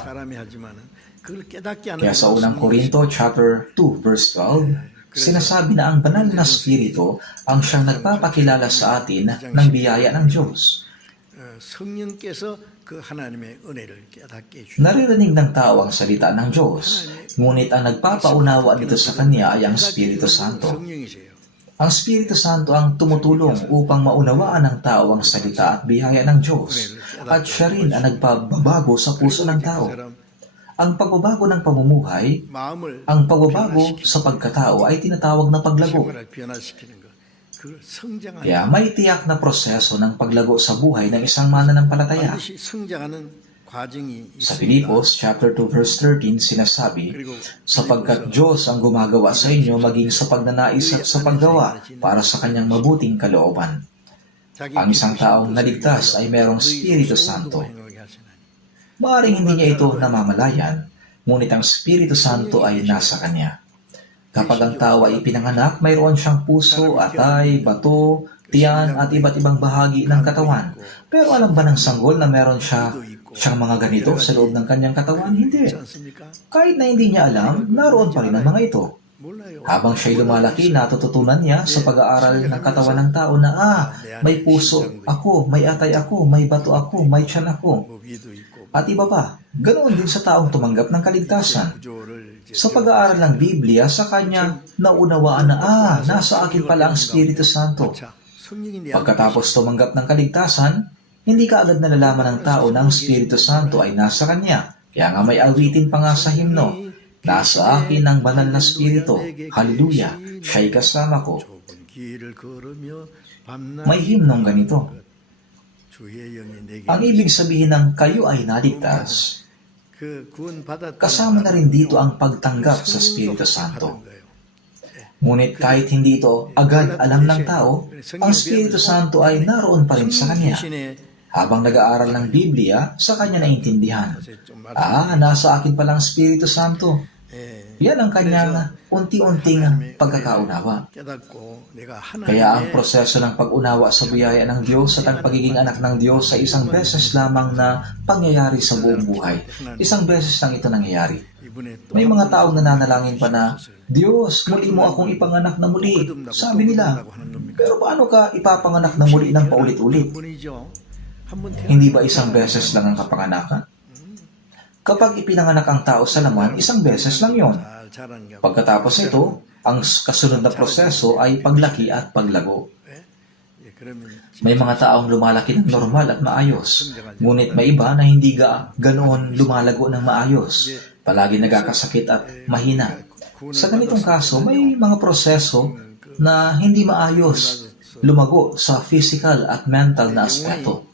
Kaya sa unang Korinto chapter 2 verse 12, sinasabi na ang banal na spirito ang siyang nagpapakilala sa atin ng biyaya ng Diyos. 성령께서 그 하나님의 은혜를 깨닫게 해주시고 Naririnig ng tao ang salita ng Diyos, ngunit ang nagpapaunawa nito sa kanya ay ang Espiritu Santo. 성령이세요. Ang Espiritu Santo ang tumutulong upang maunawaan ng tao ang salita at biyaya ng Diyos, at siya rin ang nagpababago sa puso ng tao. Ang pagbabago ng pamumuhay, 마음을 ang pagbabago sa pagkatao ay tinatawag na paglago. 생활을 변화시키는 것. 그 성장하는 Kaya may tiyak na proseso ng paglago sa buhay ng isang mananampalataya. 반드시 성장하는 과정이 Sa 있습니다. Filipos chapter 2 verse 13 sinasabi, sapagkat Diyos ang gumagawa sa inyo maging sa pagnanais at sa paggawa para sa kanyang mabuting kalooban. 자기 Ang isang taong 기쁘신 naligtas 뜻을 ay merong 위하여 Espiritu 너희 Santo. 소원도 행하게 하시나니. Maaring hindi niya ito namamalayan, ngunit ang Espiritu Santo ay nasa kanya. Kapag ang tao ay ipinanganak, mayroon siyang puso, atay, bato, tiyan at iba't ibang bahagi ng katawan. Pero alam ba ng sanggol na meron siyang mga ganito sa loob ng kanyang katawan? Hindi. 그렇지 않습니까? Kahit na hindi niya alam, naroon pa rin ang mga ito. 몰라요. Habang siya'y lumalaki, natututunan niya sa pag-aaral ng katawan ng tao na, may puso ako, may atay ako, may bato ako, may tiyan ako. 뭐 위도 있고 At iba pa, ganoon din sa taong tumanggap ng kaligtasan. 구조를 이제 Sa pag-aaral ng Biblia, sa kanya naunawaan na, nasa akin pala ang Espiritu Santo. 자, 성령이 내 안에 Pagkatapos tumanggap ng kaligtasan, hindi ka agad nalalaman ng tao na ang Espiritu Santo ay nasa kanya. Kaya nga may awitin pa nga sa himno, nasa akin ang banal na Espiritu. Hallelujah! Siya'y kasama ko. 좁은 길을 걸으며 밤낮 May himnong ganito. 주의 영이 내게 Ang ibig sabihin ng kayo ay naligtas, 그 구원받았다는 kasama na rin dito ang pagtanggap sa Espiritu Santo. Ngunit kahit hindi ito agad alam ng tao, ang Espiritu Santo ay naroon pa rin sa kanya. Habang nag-aaral ng Biblia, sa kanya naintindihan. Nasa akin palang Espiritu Santo. Yan ang kanyang unti-unting pagkakaunawa. Kaya ang proseso ng pag-unawa sa biyaya ng Diyos at ang pagiging anak ng Diyos ay isang beses lamang na pangyayari sa buong buhay. Isang beses lang ito nangyayari. May mga taong nananalangin pa na, Diyos, muli mo akong ipanganak na muli. Sabi nila, pero paano ka ipapanganak na muli ng paulit-ulit? Hindi ba isang beses lang ang kapanganakan? Kapag ipinanganak ang tao sa laman, isang beses lang yon. Pagkatapos ito, ang kasunod na proseso ay paglaki at paglago. May mga taong lumalaki ng normal at maayos, ngunit may iba na hindi ganoon lumalago ng maayos. Palagi nagkakasakit at mahina. Sa ganitong kaso, may mga proseso na hindi maayos lumago sa physical at mental na aspeto.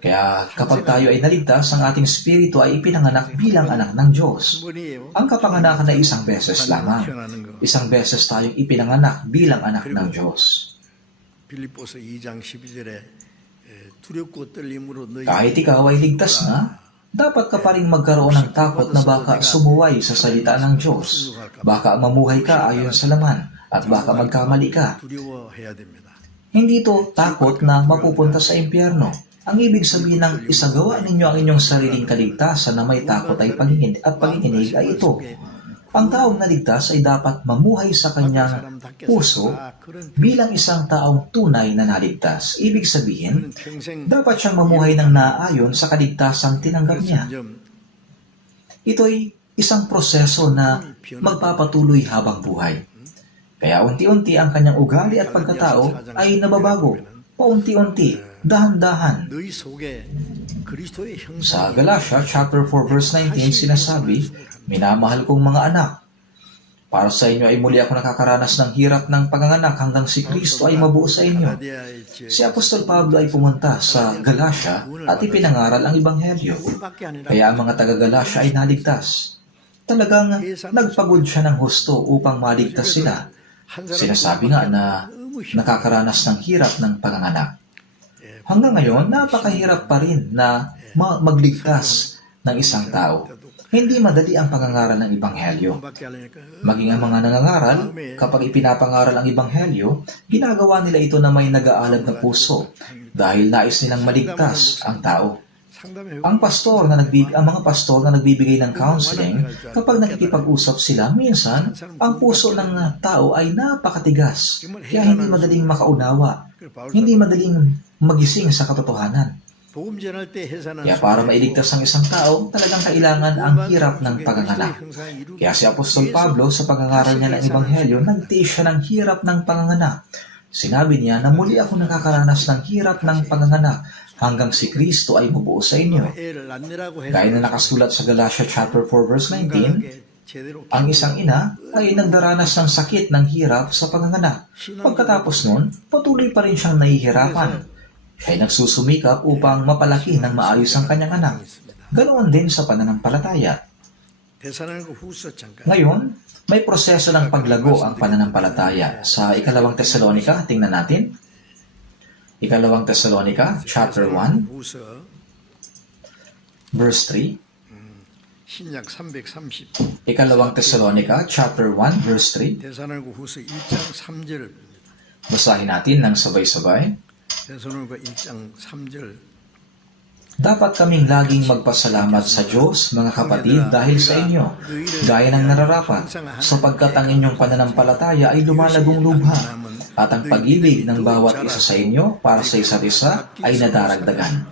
Kaya kapag tayo ay naligtas, ang ating spirito ay ipinanganak bilang anak ng Diyos. Ang kapanganakan ay isang beses lamang. Isang beses tayong ipinanganak bilang anak ng Diyos. 빌립보서 2장 12절에 두렵고 떨림으로 너희 Kahit ikaw ay ligtas na, dapat ka pa rin magkaroon ng takot na baka sumuway sa salita ng Diyos. Baka mamuhay ka ayon sa laman, at baka magkamali ka. 두려워해야 됩니다. Hindi ito takot na mapupunta sa impyerno. Ang ibig sabihin ng isagawa ninyo ang inyong sariling kaligtasan na may takot ay panginginig ay ito. Ang taong naligtas ay dapat mamuhay sa kanyang puso bilang isang taong tunay na naligtas. Ibig sabihin, dapat siyang mamuhay ng naayon sa kaligtasang tinanggap niya. Ito ay isang proseso na magpapatuloy habang buhay. Kaya unti-unti ang kanyang ugali at pagkatao ay nababago. Paunti-unti, dahan-dahan. 너희 속에 그리스도의 Sa 형상이 Galatia chapter 4 verse 19 sinasabi, minamahal kong mga anak, para sa inyo ay muli ako nakakaranas ng hirap ng panganganak hanggang si Kristo ay mabuo sa inyo. Si Apostol Pablo ay pumunta sa Galatia at ipinangaral ang Ebanghelyo. Kaya ang mga taga-Galatia ay naligtas. Talagang nagpagod siya ng husto upang maligtas sila. Sinasabi nga na nakakaranas ng hirap ng panganganak. Hanggang ngayon, napakahirap pa rin na magligtas ng isang tao. Hindi madali ang pangangaral ng Ebanghelyo. Maging ang mga nangangaral, kapag ipinapangaral ang Ebanghelyo, ginagawa nila ito na may nag-aalab na puso dahil nais nilang maligtas ang tao. Ang mga pastor na nagbibigay ng counseling, kapag nakikipag-usap sila, minsan, ang puso ng tao ay napakatigas, kaya hindi madaling makaunawa, hindi madaling magising sa katotohanan. Kaya para mailigtas ang isang tao, talagang kailangan ang hirap ng panganganak. Kaya si Apostol Pablo, sa pangangaral niya ng Ebanghelyo, nagtiis siya ng hirap ng panganganak. Sinabi niya na muli ako nakakaranas ng hirap ng panganganak hanggang si Kristo ay mabuo sa inyo. Gaya na nakasulat sa Galatia chapter 4 verse 19, ang isang ina ay nagdaranas ng sakit ng hirap sa panganganak. Pagkatapos nun, patuloy pa rin siyang nahihirapan. Siya ay nagsusumikap upang mapalaki ng maayos ang kanyang anak. Ganoon din sa pananampalataya. Ngayon, may proseso ng paglago ang pananampalataya. Sa ikalawang Tesalonika, tingnan natin. Ikalawang Tesalonika, chapter 1, verse 3. 신약 330. Ikalawang Tesalonika, chapter 1, verse 3. 데살로니가후서 1장 3절. Basahin natin ng sabay-sabay. 데살로니가 1장 3절. Dapat kaming laging magpasalamat sa Diyos, mga kapatid, dahil sa inyo, gaya ng nararapat, sapagkat ang inyong pananampalataya ay lumalagong lubha, at ang pag-ibig ng bawat isa sa inyo para sa isa't isa ay nadaragdagan.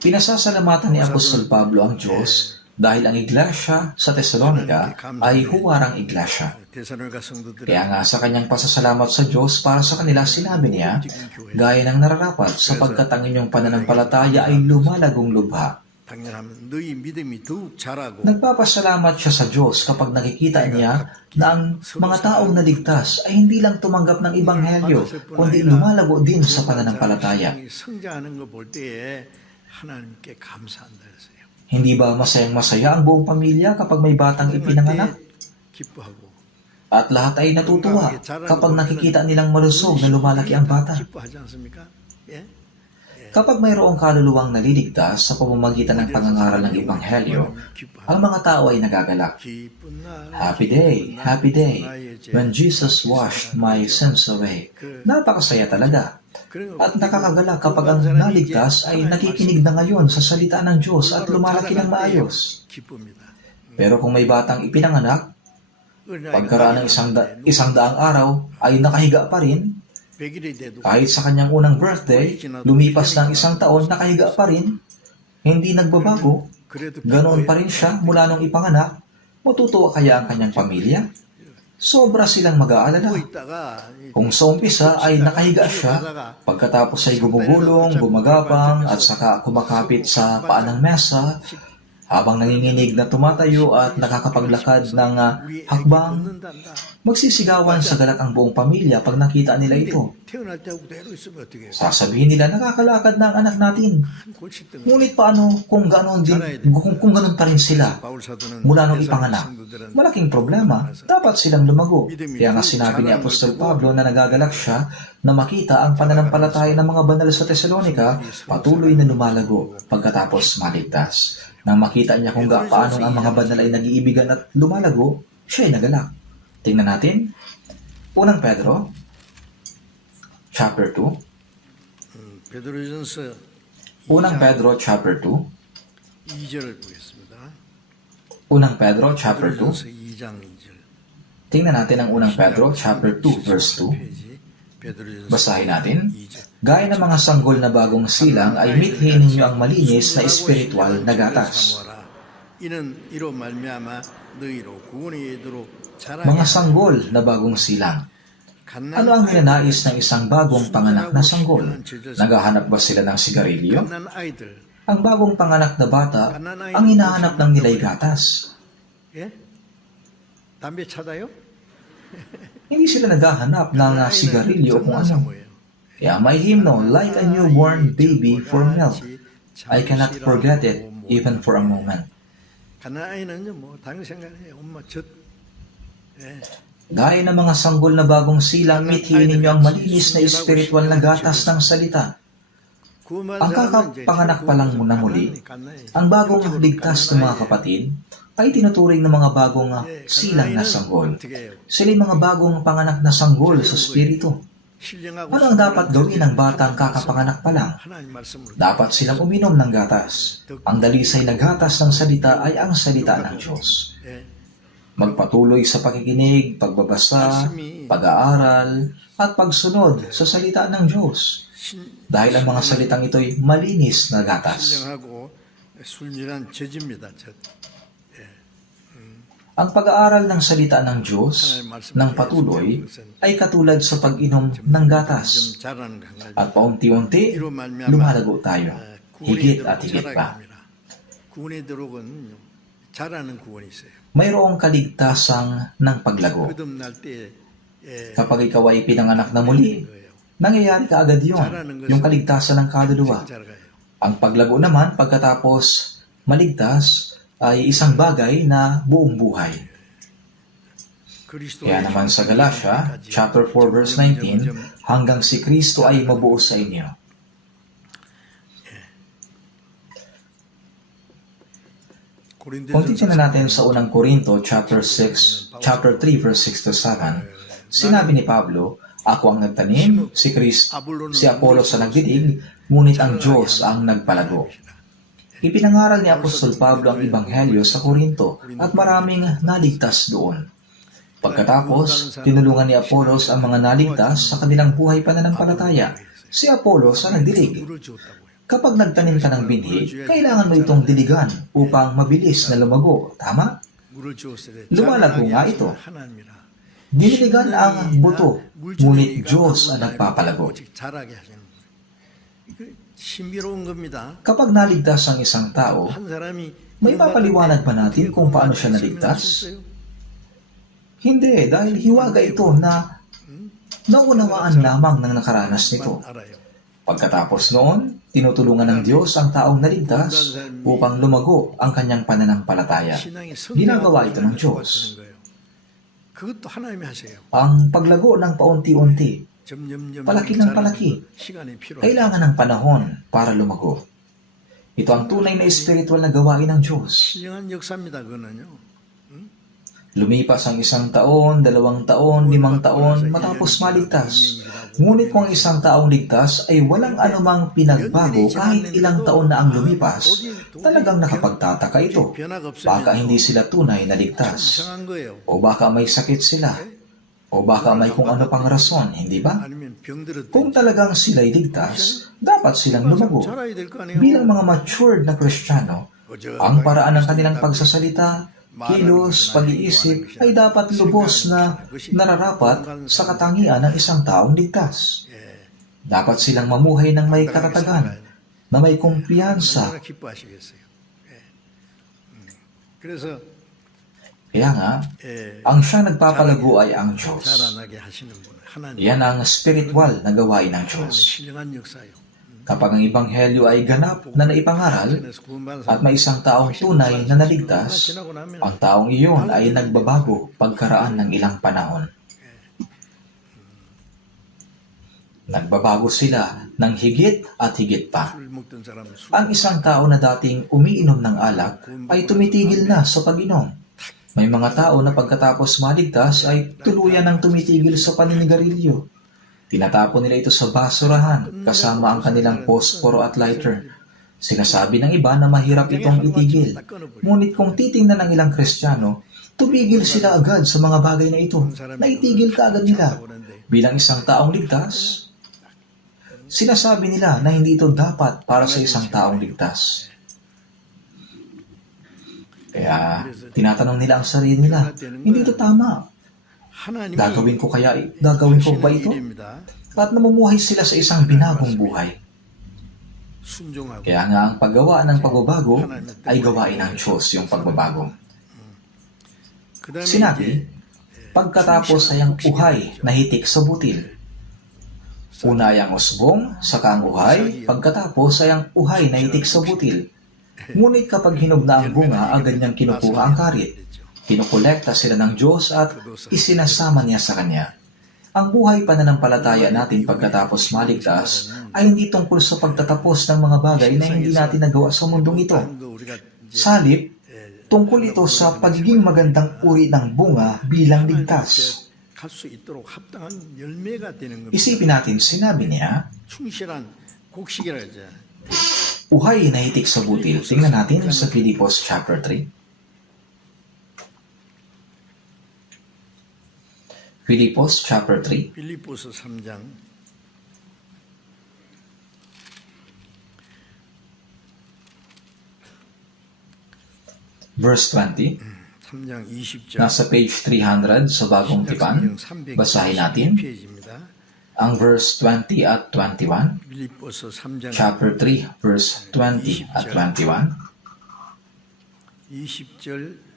Pinasasalamatan ni Apostol Pablo ang Diyos dahil ang iglesia sa Tesalonika ay huwarang iglesia. Kaya nga sa kanyang pasasalamat sa Diyos para sa kanila, sinabi niya, gaya ng nararapat sapagkat ang inyong pananampalataya ay lumalagong lubha. Nagpapasalamat siya sa Diyos kapag nakikita niya na ang mga taong naligtas ay hindi lang tumanggap ng Ebanghelyo, kundi lumalago din sa pananampalataya. Hindi ba masayang-masaya ang buong pamilya kapag may batang ipinanganak? At lahat ay natutuwa kapag nakikita nilang malusog na lumalaki ang bata. Kapag mayroong kaluluwang naliligtas sa pamamagitan ng pangangaral ng Ebanghelyo, ang mga tao ay nagagalak. Happy day, when Jesus washed my sins away. Napakasaya talaga. At nakakagalak kapag ang naligtas ay nakikinig na ngayon sa salita ng Diyos at lumalaki ng maayos. Pero kung may batang ipinanganak, pagkaraan ng isang daang araw ay nakahiga pa rin, kahit sa kanyang unang birthday, lumipas ng isang taon, nakahiga pa rin, hindi nagbabago, ganoon pa rin siya mula nung ipanganak, matutuwa kaya ang kanyang pamilya? Sobra silang mag-aalala. Kung sa umpisa ay nakahiga siya, pagkatapos ay gumugulong, gumagapang, at saka kumakapit sa paan ng mesa, habang nanginginig na tumatayo at nakakapaglakad ng hakbang, magsisigawan sa galak ang buong pamilya pag nakita nila ito. Sasabihin nila, nakakalakad na ang anak natin. Ngunit paano kung ganoon pa rin sila mula nung ipanganak? Malaking problema. Dapat silang lumago. Kaya nga sinabi ni Apostol Pablo na nagagalak siya na makita ang pananampalataya ng mga banal sa Tesalonika patuloy na lumalago pagkatapos maligtas. Nang makita niya kung paano ang mga banal ay nag-iibigan at lumalago, siya ay nagalak. Tingnan natin. Unang Pedro, chapter 2. Unang Pedro, chapter 2. 2절을 보겠습니다. Unang Pedro, chapter 2. 2장 2절. Tingnan natin ang Unang Pedro, chapter 2, verse 2. Basahin natin. Gaya ng mga sanggol na bagong silang ay mithin ninyo ang malinis na espiritual na gatas. Mga sanggol na bagong silang. Ano ang ninanais ng isang bagong panganak na sanggol? Naghahanap ba sila ng sigarilyo? Ang bagong panganak na bata, ang hinahanap ng nila'y gatas. Hindi sila naghahanap ng sigarilyo o kung ano. Kaya may hymno, like a newborn baby for milk. I cannot forget it even for a moment. Gaya ng mga sanggol na bagong silang, mithin ninyo ang malinis na espiritual na gatas ng salita. Ang kakapanganak pa lang muna muli, ang bagong ligtas ng mga kapatid, ay tinuturing ng mga bagong silang na sanggol. Sila mga bagong panganak na sanggol sa spirito. 신령하고 Ano ang dapat 순결한 gawin ng 자들은 batang kakapanganak pa lang? 하나님 말씀을 Dapat silang uminom ng gatas. Ang dalisay na gatas ng salita ay ang salita ng Diyos. 예, Magpatuloy sa pakikinig, pagbabasa, pag-aaral, at pagsunod sa salita ng Diyos. Dahil ang mga salitang ito'y malinis na gatas. 신령하고 순전한 저지입니다. Ang pag-aaral ng salita ng Diyos ng patuloy ay katulad sa pag-inom ng gatas. 좀 자라는 거 한 가지. At paunti-unti, 이로 말미암아 lumalago tayo. 구원에 Higit 들어오고 at higit 자라게 pa. 합니다. 구원에 들어오건 자라는 구원이 있어요. Mayroong kaligtasang ng paglago. 거듭날 때 Kapag ikaw ay pinanganak na muli, nangyayari ka agad yun, yung kaligtasan ng kaluluwa. 자라가요. Ang paglago naman pagkatapos maligtas ay isang bagay na buong buhay. Kaya naman sa Galatia, chapter 4, verse 19, hanggang si Kristo ay mabuo sa inyo. Kung titignan natin sa unang Korinto, chapter 3, verse 6 to 7, sinabi ni Pablo, ako ang nagtanim, si Apollos ang nagdidig, ngunit ang Diyos ang nagpalago. Ipinangaral ni Apostol Pablo ang Ebanghelyo sa Korinto at maraming naligtas doon. Pagkatapos, tinulungan ni Apollos ang mga naligtas sa kanilang buhay pananampalataya. Si Apollos ang nagdilig. Kapag nagtanim ka ng binhi, kailangan mo itong diligan upang mabilis na lumago. Tama? Lumalago nga ito. Diniligan ang buto, ngunit Diyos ang nagpapalago. 신비로운 겁니다. Kapag naligtas ang isang tao, 한 사람이 may papaliwanag ba natin kung paano siya naligtas? Hindi, dahil hiwaga ito na naunawaan lamang ng nakaranas nito. 알아요. Pagkatapos noon, tinutulungan ng Diyos ang taong naligtas upang lumago ang kanyang pananampalataya. 신앙이 Ginagawa ito ng 성장하는 Diyos. 거예요. 그것도 하나님이 하세요. Ang paglago ng paunti-unti, 점점점 palaki ng palaki, 시간이 필요해요. kailangan ng panahon para lumago. Ito ang tunay na espiritual na gawain ng Diyos. 신령한 역사입니다. 그거는요. Lumipas ang 1 taon, 2 taon, 5 taon matapos maligtas. Ngunit kung ang isang taong ligtas ay walang anumang pinagbago kahit ilang taon na ang lumipas, talagang nakapagtataka ito. Baka hindi sila tunay na ligtas. 이상한 거예요. O baka may sakit sila. O baka may kung ano pang rason, hindi ba? 아니면 병들었대. Kung talagang sila'y ligtas, dapat silang lumago. 자라야 될 거 아니에요. Bilang mga matured na Kristiyano, ang paraan ng kanilang pagsasalita, kilos, pag-iisip ay dapat lubos na nararapat sa katangian ng isang taong ligtas. Dapat silang mamuhay ng may katatagan, na may kumpiyansa. 얼마나 기뻐하시겠어요. 예. 그래서 Kaya nga, 예, ang siyang nagpapalago ay ang Diyos. 자라나게 하시는 분 하나님. Yan ang spiritual na gawain ng 하나님의 Diyos. 신령한 역사요. Kapag ang Ebanghelyo ay ganap na naipangaral at may isang taong tunay na naligtas, ang taong iyon ay nagbabago pagkaraan ng ilang panahon. Nagbabago sila ng higit at higit pa. 술 먹던 사람은 술 Ang isang tao na dating umiinom ng alak ay tumitigil na sa pag-inom. May mga tao na pagkatapos maligtas ay tuluyan ng tumitigil sa paninigarilyo. Tinatapon nila ito sa basurahan kasama ang kanilang posporo at lighter. Sinasabi ng iba na mahirap itong itigil. Ngunit kung titingnan ng ilang Kristiyano, tumigil sila agad sa mga bagay na ito. Naitigil ka agad nila. Bilang isang taong ligtas, sinasabi nila na hindi ito dapat para sa isang taong ligtas. Kaya tinatanong nila ang sarili nila, hindi ito tama. 하나님이 Gagawin ko ba ito? At namumuhay sila sa isang binagong buhay. 순종하고 Kaya nga ang paggawa ng pagbabago ay gawain ng Diyos yung pagbabago. 그다음에 Sinabi, pagkatapos ay ang uhay na hitik sa butil. Una ay ang usbong, saka ang uhay, pagkatapos ay ang uhay na hitik sa butil. Ngunit kapag hinog na ang bunga, agad niyang kinukuha ang karit. Kinukolekta sila ng Diyos at isinasama niya sa Kanya. Ang buhay pananampalataya natin pagkatapos maligtas ay hindi tungkol sa pagtatapos ng mga bagay na hindi natin nagawa sa mundong ito. Salip, tungkol ito sa pagiging magandang uri ng bunga bilang ligtas. 할 수 있도록 합당한 열매가 되는 겁니다. Isipin natin, sinabi niya, 충실한 곡식이라 하죠. uhay na hitik sa butil. Tingnan natin sa Filipos chapter 3. Filipos chapter 3, 빌립보서 3장 verse 20. 3장 20절 Nasa page 300 sa bagong tipan. Basahin natin 페이지입니다. ang verse 20 at 21. 빌립보서 3장 Chapter 3, verse 20 at 21. 20절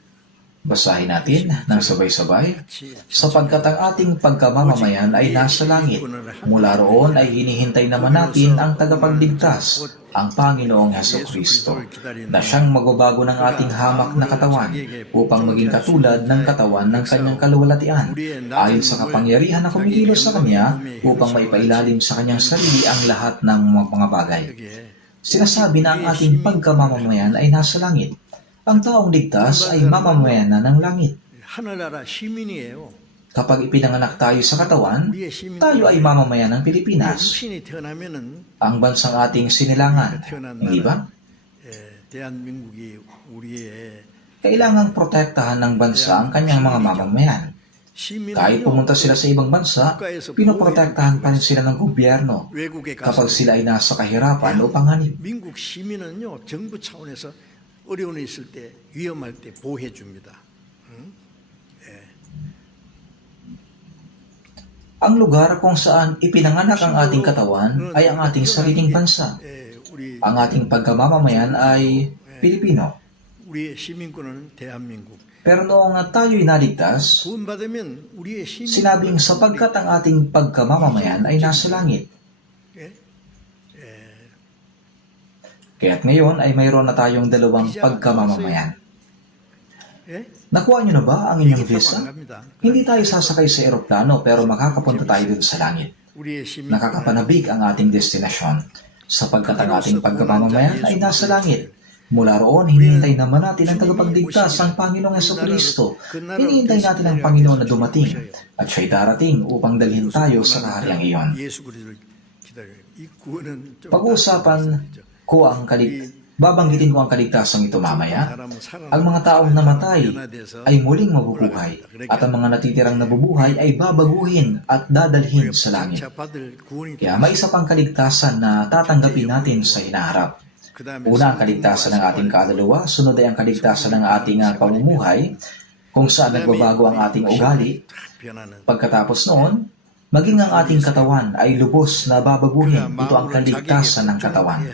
Basahin natin ng sabay-sabay. 같이 Sapagkat ang ating pagkamamamayan ay nasa langit. Mula roon ay hinihintay naman natin ang tagapagligtas, ang Panginoong Hesukristo, na siyang magbabago ng ating hamak na katawan upang maging katulad ng katawan ng kanyang kaluwalhatian, ayon sa kapangyarihan na kumikilos sa kanya upang maipailalim sa kanyang sarili ang lahat ng mga bagay. Sinasabi na ang ating pagkamamamayan ay nasa langit. Ang taong ligtas ay mamamayan na ng langit. 하늘나라 시민이에요. Kapag ipinanganak tayo sa katawan, 우리의 시민 tayo ay mamamayan ng Pilipinas, 육신이 태어나면은 ang bansang ating sinilangan. 태어난 Hindi ba? 대한민국이 우리의 Kailangang protektahan ng bansa ang kanyang mga mamamayan. Kahit pumunta sila sa ibang bansa, pinoprotektahan pa rin sila ng gobyerno 외국에 kapag 가서 sila ay nasa kahirapan o panganib. 민국 시민은요 정부 차원에서 어려움이 있을 때 위험할 때 보호해 줍니다. Ang lugar kung saan ipinanganak ang ating katawan ay ang ating sariling bansa. 우리 Ang ating pagkamamamayan ay Pilipino. 우리의 시민권은 대한민국. Pero noong tayo'y naligtas, 구원받으면 우리의 시민 sinabing sapagkat ang ating pagkamamamayan ay nasa langit. Kaya't ngayon ay mayroon na tayong dalawang pagkamamamayan. Nakuha niyo na ba ang inyong visa? Hindi tayo sasakay sa eroplano pero makakapunta tayo dun sa langit. 우리의 시민 Nakakapanabik ang ating destinasyon sapagkat ang ating pagkamamamayan ay nasa langit. Mula roon, hinihintay naman natin ang tagapagligtas, ang Panginoong Hesukristo. Hinihintay natin ang Panginoon na dumating at siya'y darating upang dalhin tayo sa kahariang iyon. 예수 그리스도를 기다려요. 이 구원은 좀 Pag-uusapan ko ang babanggitin ko ang kaligtasang ito mamaya. Ang mga taong namatay ay muling mabubuhay at ang mga natitirang nabubuhay ay babaguhin at dadalhin sa langit. 받을 구원이 Kaya may isa pang kaligtasan na tatanggapin natin sa hinaharap. Una ang kaligtasan ng ating kaluluwa, sunod ay ang kaligtasan ng ating pamumuhay, kung saan nagbabago ang ating ugali. 변하는 Pagkatapos noon, maging ang ating katawan ay lubos na babaguhin. Ito ang kaligtasan ng katawan.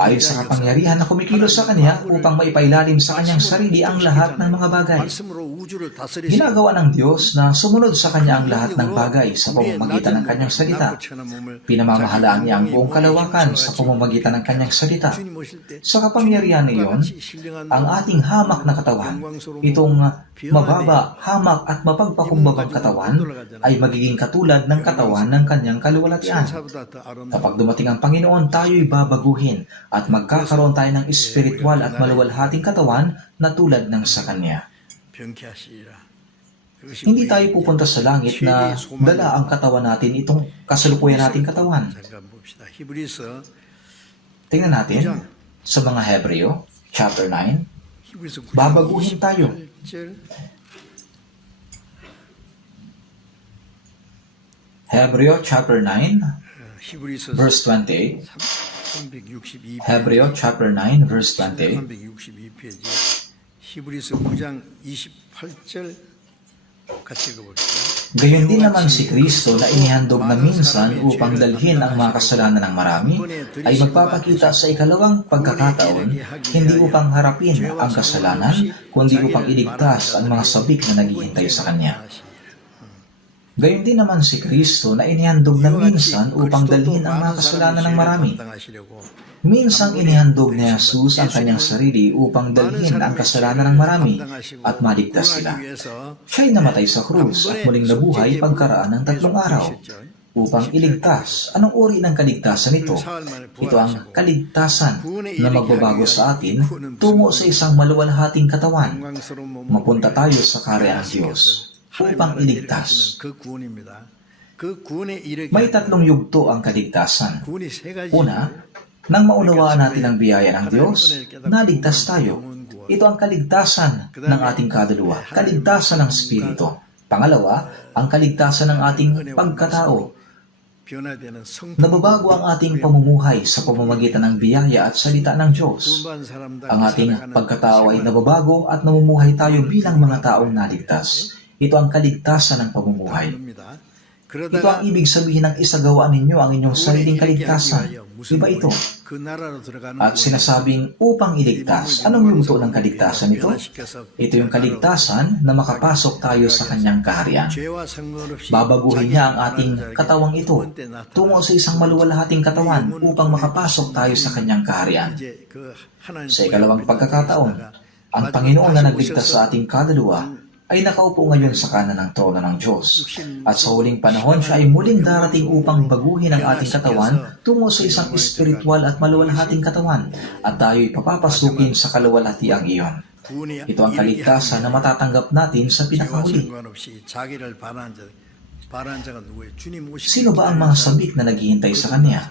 Ayon sa kapangyarihan na kumikilos sa Kanya upang maipailalim sa Kanyang sarili ang lahat ng mga bagay. 말씀으로 우주를 다스리시고 Ginagawa ng Diyos na sumunod sa Kanya ang lahat ng bagay sa pamamagitan ng Kanyang salita. Pinamamahalaan Niya ang buong kalawakan sa pamamagitan ng Kanyang salita. Sa kapangyarihan na iyon, ang ating hamak na katawan, itong mababa, hamak at mapagpakumbagang katawan, ay magiging katulad ng katawan ng Kanyang kaluwalhatian. Kapag dumating ang Panginoon, tayo'y babaguhin at magkakaroon tayo ng espiritual at maluwalhating katawan na tulad ng sa Kanya. Hindi tayo pupunta sa langit na dala ang katawan natin, itong kasalukuyan nating katawan. Tingnan natin sa mga Hebreo, chapter 9. Babaguhin tayo. Hebreo chapter 9, verse 28. Hebreo chapter 9, verse 28. 362페이지 히브리서 9장 28절 같이 읽어볼게요. Gayon din naman si Kristo na inihandog na minsan upang dalhin ang mga kasalanan ng marami, ay magpapakita sa ikalawang pagkakataon, hindi upang harapin ang kasalanan, kundi upang iligtas ang mga sabik na naghihintay sa Kanya. Gayon din naman si Kristo na inihandog na minsan upang dalhin ang mga kasalanan ng marami. Minsang inihandog ni Jesus ang kanyang sarili upang dalhin ang kasalanan ng marami at maligtas sila. Siya'y namatay sa krus at muling nabuhay pagkaraan ng 3 araw upang iligtas. Anong uri ng kaligtasan ito? Ito ang kaligtasan na magbabago sa atin tungo sa isang maluwalhating katawan. Mapunta tayo sa kaharian ng Diyos. upang iligtas. 그 구원입니다. 그 구원에 이르게 May tatlong yugto ang kaligtasan. 구원이 세 가지. Una, nang maunawaan natin ang biyaya ng Diyos, naligtas tayo. Ito ang kaligtasan ng ating kaluluwa, kaligtasan ng Espiritu. Pangalawa, ang kaligtasan ng ating pagkatao. 변화되는 성품. Nababago ang ating pamumuhay sa pamamagitan ng biyaya at salita ng Diyos. 구원받은 사람답게 Ang ating 살아가는 pagkatao ay nababago at namumuhay tayo bilang mga taong naligtas. Ito ang kaligtasan ng pamumuhay. 겁니다. Ito ang ibig sabihin ng isagawa ninyo ang inyong sariling kaligtasan. Iba ito. 그 나라로 들어가는 At sinasabing upang iligtas. Anong yugto ng kaligtasan ito? Ito yung kaligtasan na makapasok tayo sa kanyang kaharian. 죄와 상관없이 Babaguhin niya ang ating katawang ito tungo sa isang maluwalhating katawan upang makapasok tayo sa kanyang kaharian. 이제 그 하나님 Sa ikalawang pagkakataon, ang Panginoon na nagligtas sa ating kaluluwa ay nakaupo ngayon sa kanan ng trono ng Diyos. At sa huling panahon, siya ay muling darating upang baguhin ang ating katawan tungo sa isang espiritual at maluwalhating katawan at tayo'y papapasukin sa kaluwalhatiang iyon. 구원이 Ito ang kaligtasan na matatanggap natin sa 죄와 pinakahuli. 상관없이 자기를 바라는 자가 누구예요? 주님 오시기 Sino ba ang mga sabik na naghihintay sa Kanya?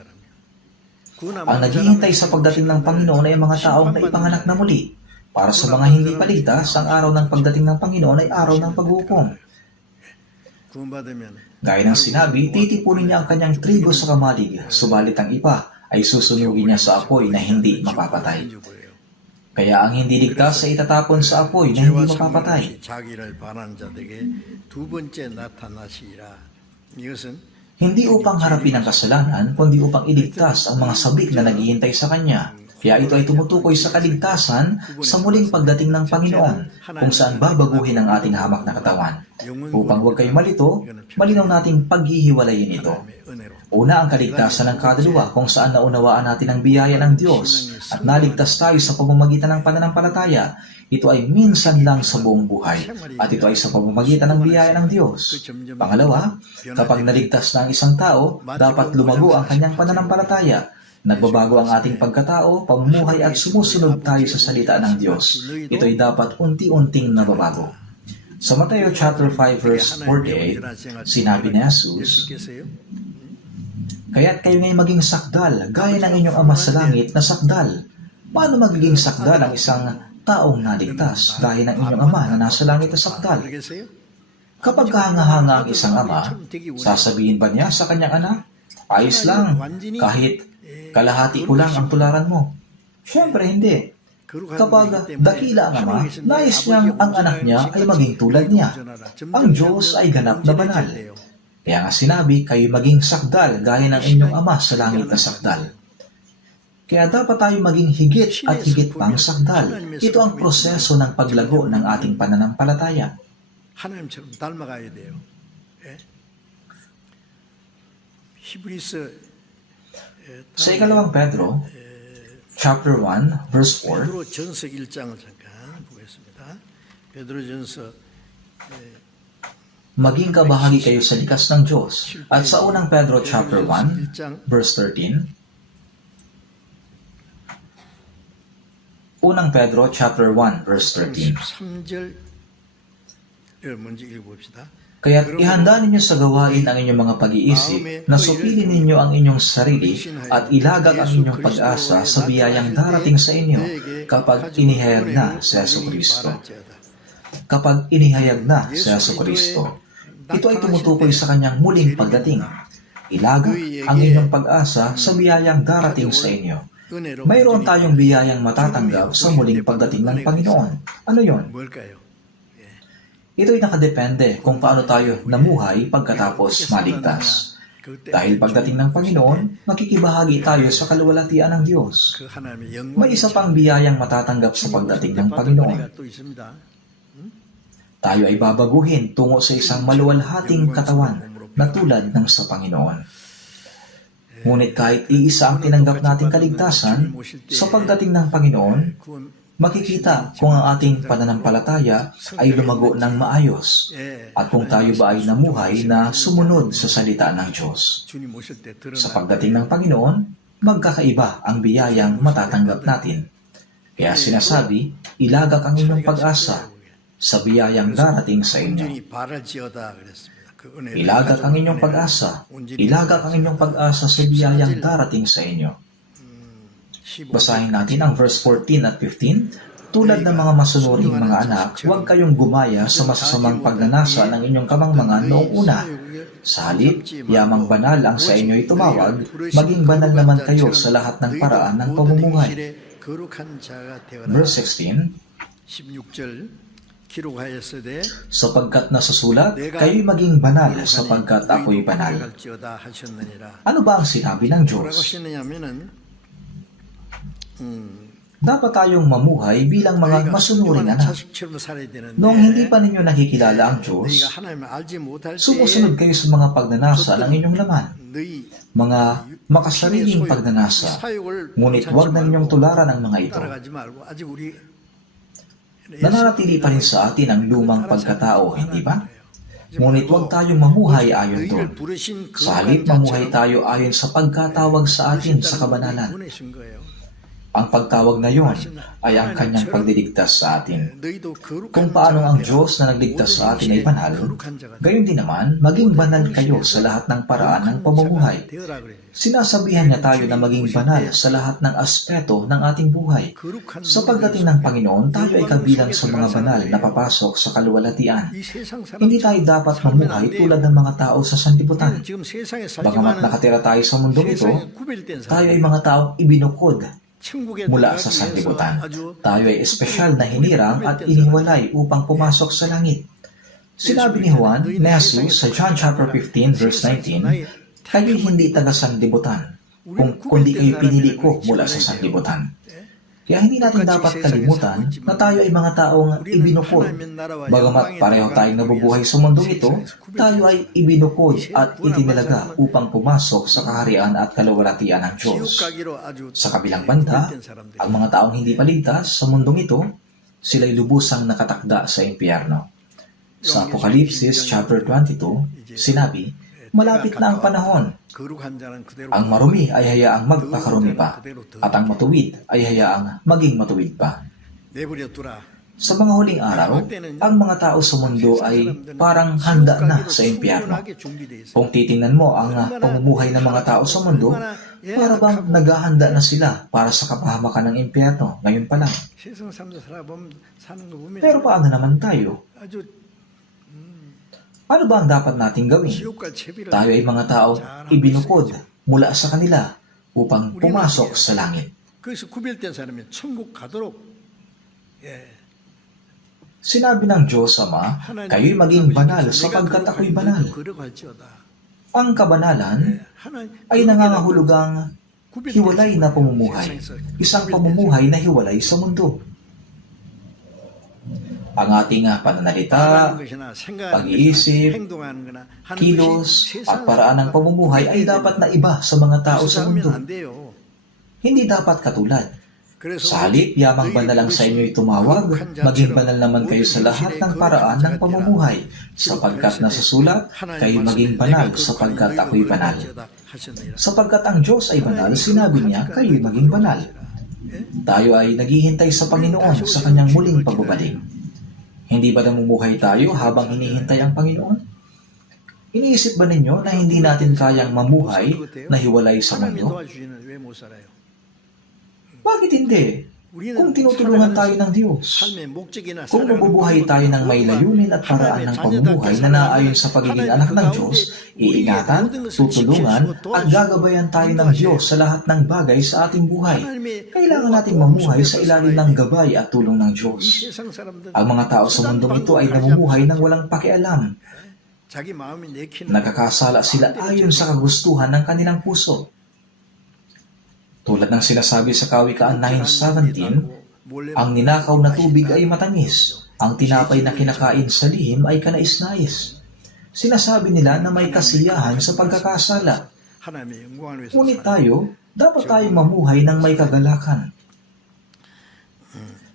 Ang naghihintay sa pagdating ng Panginoon ay ang mga taong naipanganak na muli. Para sa mga hindi paligtas, ang araw ng pagdating ng Panginoon ay araw ng paghukom. 구원받으면 Gaya ng sinabi, titipunin niya ang kanyang trigo sa kamalig, subalit ang iba ay susunugin niya sa apoy na hindi mapapatay. Kaya ang hindi ligtas ay itatapon sa apoy na hindi mapapatay. 자기를 바라는 자들에게 두 번째 나타나시리라. 이것은 Hindi upang harapin ang kasalanan, kundi upang iligtas ang mga sabik na naghihintay sa Kanya. Kaya ito ay tumutukoy sa kaligtasan sa muling pagdating ng Panginoon, kung saan babaguhin ang ating hamak na katawan. Upang huwag kayo malito, malinaw nating paghihiwalayin ito. Una, ang kaligtasan ng kaluluwa, kung saan naunawaan natin ang biyaya ng Diyos at naligtas tayo sa pamamagitan ng pananampalataya. Ito ay minsan lang sa buong buhay at ito ay sa pamamagitan ng biyaya ng Diyos. Pangalawa, kapag naligtas na ang isang tao, dapat lumago ang kanyang pananampalataya. Nagbabago ang ating pagkatao, pamumuhay at sumusunod tayo sa salita ng Diyos. Ito ay dapat unti-unting nababago. Sa Mateo chapter 5 verse 48, sinabi ni Jesus, "Kaya't kayo ngayon maging sakdal, gaya ng inyong Ama sa langit na sakdal." Paano magiging sakdal ang isang taong naligtas, gaya ng inyong Ama na nasa langit na sakdal? Kapag kahanga-hanga ang isang ama, sasabihin ba niya sa kanyang anak, "Ayos lang, kahit kalahati ko lang ang tularan mo"? Siyempre hindi. Kapag dakila ang ama, nais niyang ang anak niya ay maging tulad niya. Ang Diyos ay ganap na banal. Kaya nga sinabi, kayo maging sakdal gaya ng inyong Ama sa langit na sakdal. Kaya dapat tayo maging higit at higit pang sakdal. Ito ang proseso ng paglago ng ating pananampalataya. 하나님처럼 닮아가야 돼요. 예? 히브리서 Sa ikalawang Pedro, chapter 1, verse 4, 베드로전서 1장을 잠깐 보겠습니다. 베드로전서 maging kabahagi kayo sa likas ng Diyos. At sa unang Pedro chapter 1, verse 13, unang Pedro chapter 1, verse 13, 13절 먼저 읽어봅시다. kaya't ihanda ninyo sa gawain ang inyong mga pag-iisip, na supilin ninyo ang inyong sarili at ilagak ang inyong pag-asa sa biyayang darating sa inyo kapag inihayag na si Jesucristo. Kapag inihayag na si Jesucristo, ito ay tumutukoy sa kanyang muling pagdating. Ilagak ang inyong pag-asa sa biyayang darating sa inyo. Mayroon tayong biyayang matatanggap sa muling pagdating ng Panginoon. Ano yon? 뭘까요? Ito'y nakadepende kung paano tayo namuhay pagkatapos maligtas. Dahil pagdating ng Panginoon, makikibahagi tayo sa kaluwalhatian ng Diyos. 그 하나님의 영광. May isa pang biyayang matatanggap sa pagdating ng Panginoon. 또 있습니다. Tayo ay babaguhin tungo sa isang maluwalhating katawan na tulad ng sa Panginoon. Ngunit kahit iisa ang tinanggap nating kaligtasan, sa pagdating ng Panginoon, makikita kung ang ating pananampalataya ay lumago ng maayos at kung tayo ba ay namuhay na sumunod sa salita ng Diyos. 주님 오실 때 Sa 드러나 pagdating ng Panginoon, magkakaiba ang biyayang matatanggap natin. Kaya sinasabi, ilagak ang inyong pag-asa. sa biyayang darating sa inyo. 온전히 바랄지어다 그랬습니다. 그 은혜를 Ilagak ang 가지고 inyong 은혜를 pag-asa. 온전히 Ilagak ang inyong pag-asa sa biyayang darating sa inyo. 15 Basahin natin ang verse 14 at 15. Tulad ng mga masunuring mga anak, huwag kayong gumaya sa masasamang pagnanasa ng inyong kamangmangan noong una. Sa halip, yamang banal ang sa inyo'y tumawag, maging banal naman kayo sa lahat ng paraan ng pamumuhay. Verse 16, 16절 기록하였으되 sapagkat nasusulat, kayo'y maging banal sapagkat ako'y banal. 하셨느니라. Ano ba ang sinabi ng 뭐라고 Diyos? 하시느냐면은 Dapat tayong mamuhay bilang mga masunuring anak. 자식처럼 살아야 되는데 Noong hindi pa ninyo nakikilala ang Diyos, 너희가 하나님을 알지 못할 때 sumusunod kayo sa mga pagnanasa ng inyong laman, 너희 mga makasariling pagnanasa. 사욕을 Ngunit huwag na ninyong tularan ang mga ito. 따라가지 말고 아직 우리 Nananatili pa rin sa atin ang lumang pagkatao, hindi ba? Ngunit huwag tayong mamuhay ayon doon. Sa halip, mamuhay tayo ayon sa pagkatawag sa atin sa kabanalan. 보내신 거예요. Ang pagtawag na yon ay ang kanyang pagdiligtas sa atin. 너희도 거룩한 Kung paano ang 자가 Diyos na nagligtas sa atin ay banal, gayon din naman, maging banal kayo sa lahat ng paraan ng pamumuhay. 되어라 그래요. Sinasabihan niya tayo na maging banal sa lahat ng aspeto ng ating buhay. Sa pagdating ng Panginoon, tayo ay kabilang sa mga banal na papasok sa kaluwalhatian. 이 세상 사람 Hindi tayo dapat mamuhay tulad ng mga tao sa sanlibutan. 지금 세상에 Bagamat 살지만 nakatira tayo sa mundong ito, 세상에 구별된 tayo ay 사람 mga taong ibinukod 천국에 mula 들어가기 sa 위해서 sanlibutan. 아주 Tayo ay espesyal na hinirang at iniwalay upang pumasok sa langit. Sinabi ni Juan na Jesus sa John chapter 15 verse 19, kayo'y hindi taga sanlibutan, kundi kayo pinili ko mula sa sanlibutan. Kaya hindi natin dapat kalimutan na tayo ay mga taong ibinukod. Bagamat pareho tayong nabubuhay sa mundong ito, tayo ay ibinukod at itinilaga upang pumasok sa kaharian at kaluwalhatian ng Diyos. Sa kabilang banda, ang mga taong hindi paligtas sa mundong ito, sila'y lubusang nakatakda sa impyerno. Sa Apokalipsis chapter 22, sinabi, malapit na ang panahon. Ang marumi ay hayaang magpakarumi pa, at ang matuwid ay hayaang maging matuwid pa. Sa mga huling araw, ang mga tao sa mundo ay parang handa na sa impyerno. Kung titingnan mo ang pamumuhay ng mga tao sa mundo, para bang naghahanda na sila para sa kapahamakan ng impyerno ngayon pa lang. Pero paano naman tayo? Ano ba ang dapat nating gawin? Tayo ay mga taong ibinukod mula sa kanila upang pumasok sa langit. 그래서 구별된 사람이 천국 가도록 Sinabi ng Diyos Ama, kayo'y maging banal sapagkat ako'y banal. Ang kabanalan ay nangangahulugang hiwalay na pamumuhay, isang pamumuhay na hiwalay sa mundo. Ang ating pananalita, pag-iisip, kilos, at paraan ng pamumuhay ay dapat na iba sa mga tao sa mundo. Hindi dapat katulad. Sa halip, yamang banal lang sa inyo'y tumawag, maging banal naman kayo sa lahat ng paraan ng pamumuhay, sapagkat nasusulat, kayo maging banal sapagkat ako'y banal. Sapagkat ang Diyos ay banal, sinabi niya, kayo'y maging banal. Tayo ay naghihintay sa Panginoon sa kanyang muling pagbabalik. Hindi ba namumuhay tayo habang hinihintay ang Panginoon? Iniisip ba ninyo na hindi natin kayang mamuhay na hiwalay sa mundo? Bakit hindi? Kung tinutulungan tayo ng Diyos, kung mabubuhay tayo ng may layunin at paraan ng pamumuhay na naayon sa pagiging anak ng Diyos, iingatan, tutulungan, at gagabayan tayo ng Diyos sa lahat ng bagay sa ating buhay. Kailangan nating mamuhay sa ilalim ng gabay at tulong ng Diyos. Ang mga tao sa mundong ito ay namumuhay ng walang pakialam. Nagkakasala sila ayon sa kagustuhan ng kanilang puso. Tulad ng sinasabi sa Kawikaan 9:17, ang ninakaw na tubig ay matamis, ang tinapay na kinakain sa lihim ay kanais-nais. Sinasabi nila na may kasiyahan sa pagkakasala. Ngunit tayo, dapat tayong mamuhay ng may kagalakan.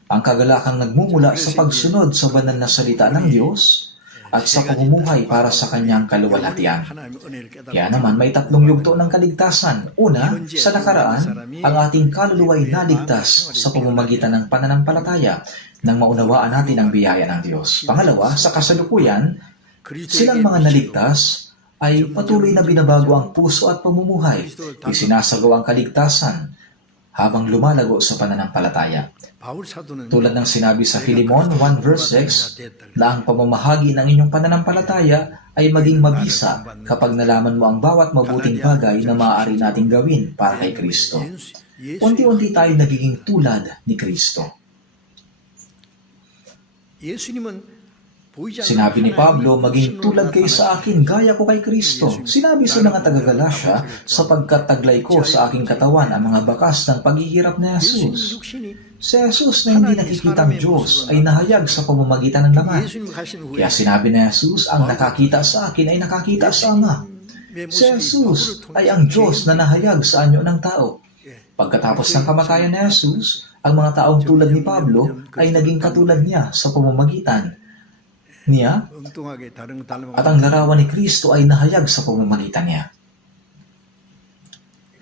Ang kagalakang nagmumula sa pagsunod sa banal na salita ng Diyos at sa pamumuhay para sa kanyang kaluwalhatian. 하나님의 은혜를 깨닫고 Kaya naman may tatlong yugto ng kaligtasan. Una, sa nakaraan, ang ating kaluluwa ay naligtas sa pamamagitan ng pananampalataya nang maunawaan natin ang biyaya ng Diyos. Pangalawa, sa kasalukuyan, silang mga naligtas ay patuloy na binabago ang puso at pamumuhay. Isinasagawa ang kaligtasan habang lumalago sa pananampalataya. 바울 사도는 Tulad ng sinabi sa Philemon 1 verse 6, na ang pamamahagi ng inyong pananampalataya ay maging mabisa kapag nalaman mo ang bawat mabuting bagay na maaari nating gawin para kay Kristo. Unti-unti tayo nagiging tulad ni Kristo. 예수님은 보이지 않는 Sinabi ni Pablo, 하나님의 maging 신으로 tulad kayo sa akin, gaya ko kay Kristo. Sinabi sa mga taga-Galasya, sapagkat taglay ko sa aking katawan ang mga bakas ng paghihirap na 예수님 Jesus. 육신이 Si Jesus na hindi nakikitang Diyos ay nahayag sa pamamagitan ng laman. 예수님 가신 후에 Kaya sinabi ni Jesus, ang nakakita sa akin ay nakakita sa Ama. Si Jesus ay ang Diyos na nahayag sa anyo ng tao. Pagkatapos ng kamatayan ni Jesus, ang mga taong tulad ni Pablo ay naging katulad niya sa pamamagitan niya 엉뚱하게 다른 닮아가지고 at ang larawan ni Kristo ay nahayag sa pamamagitan niya.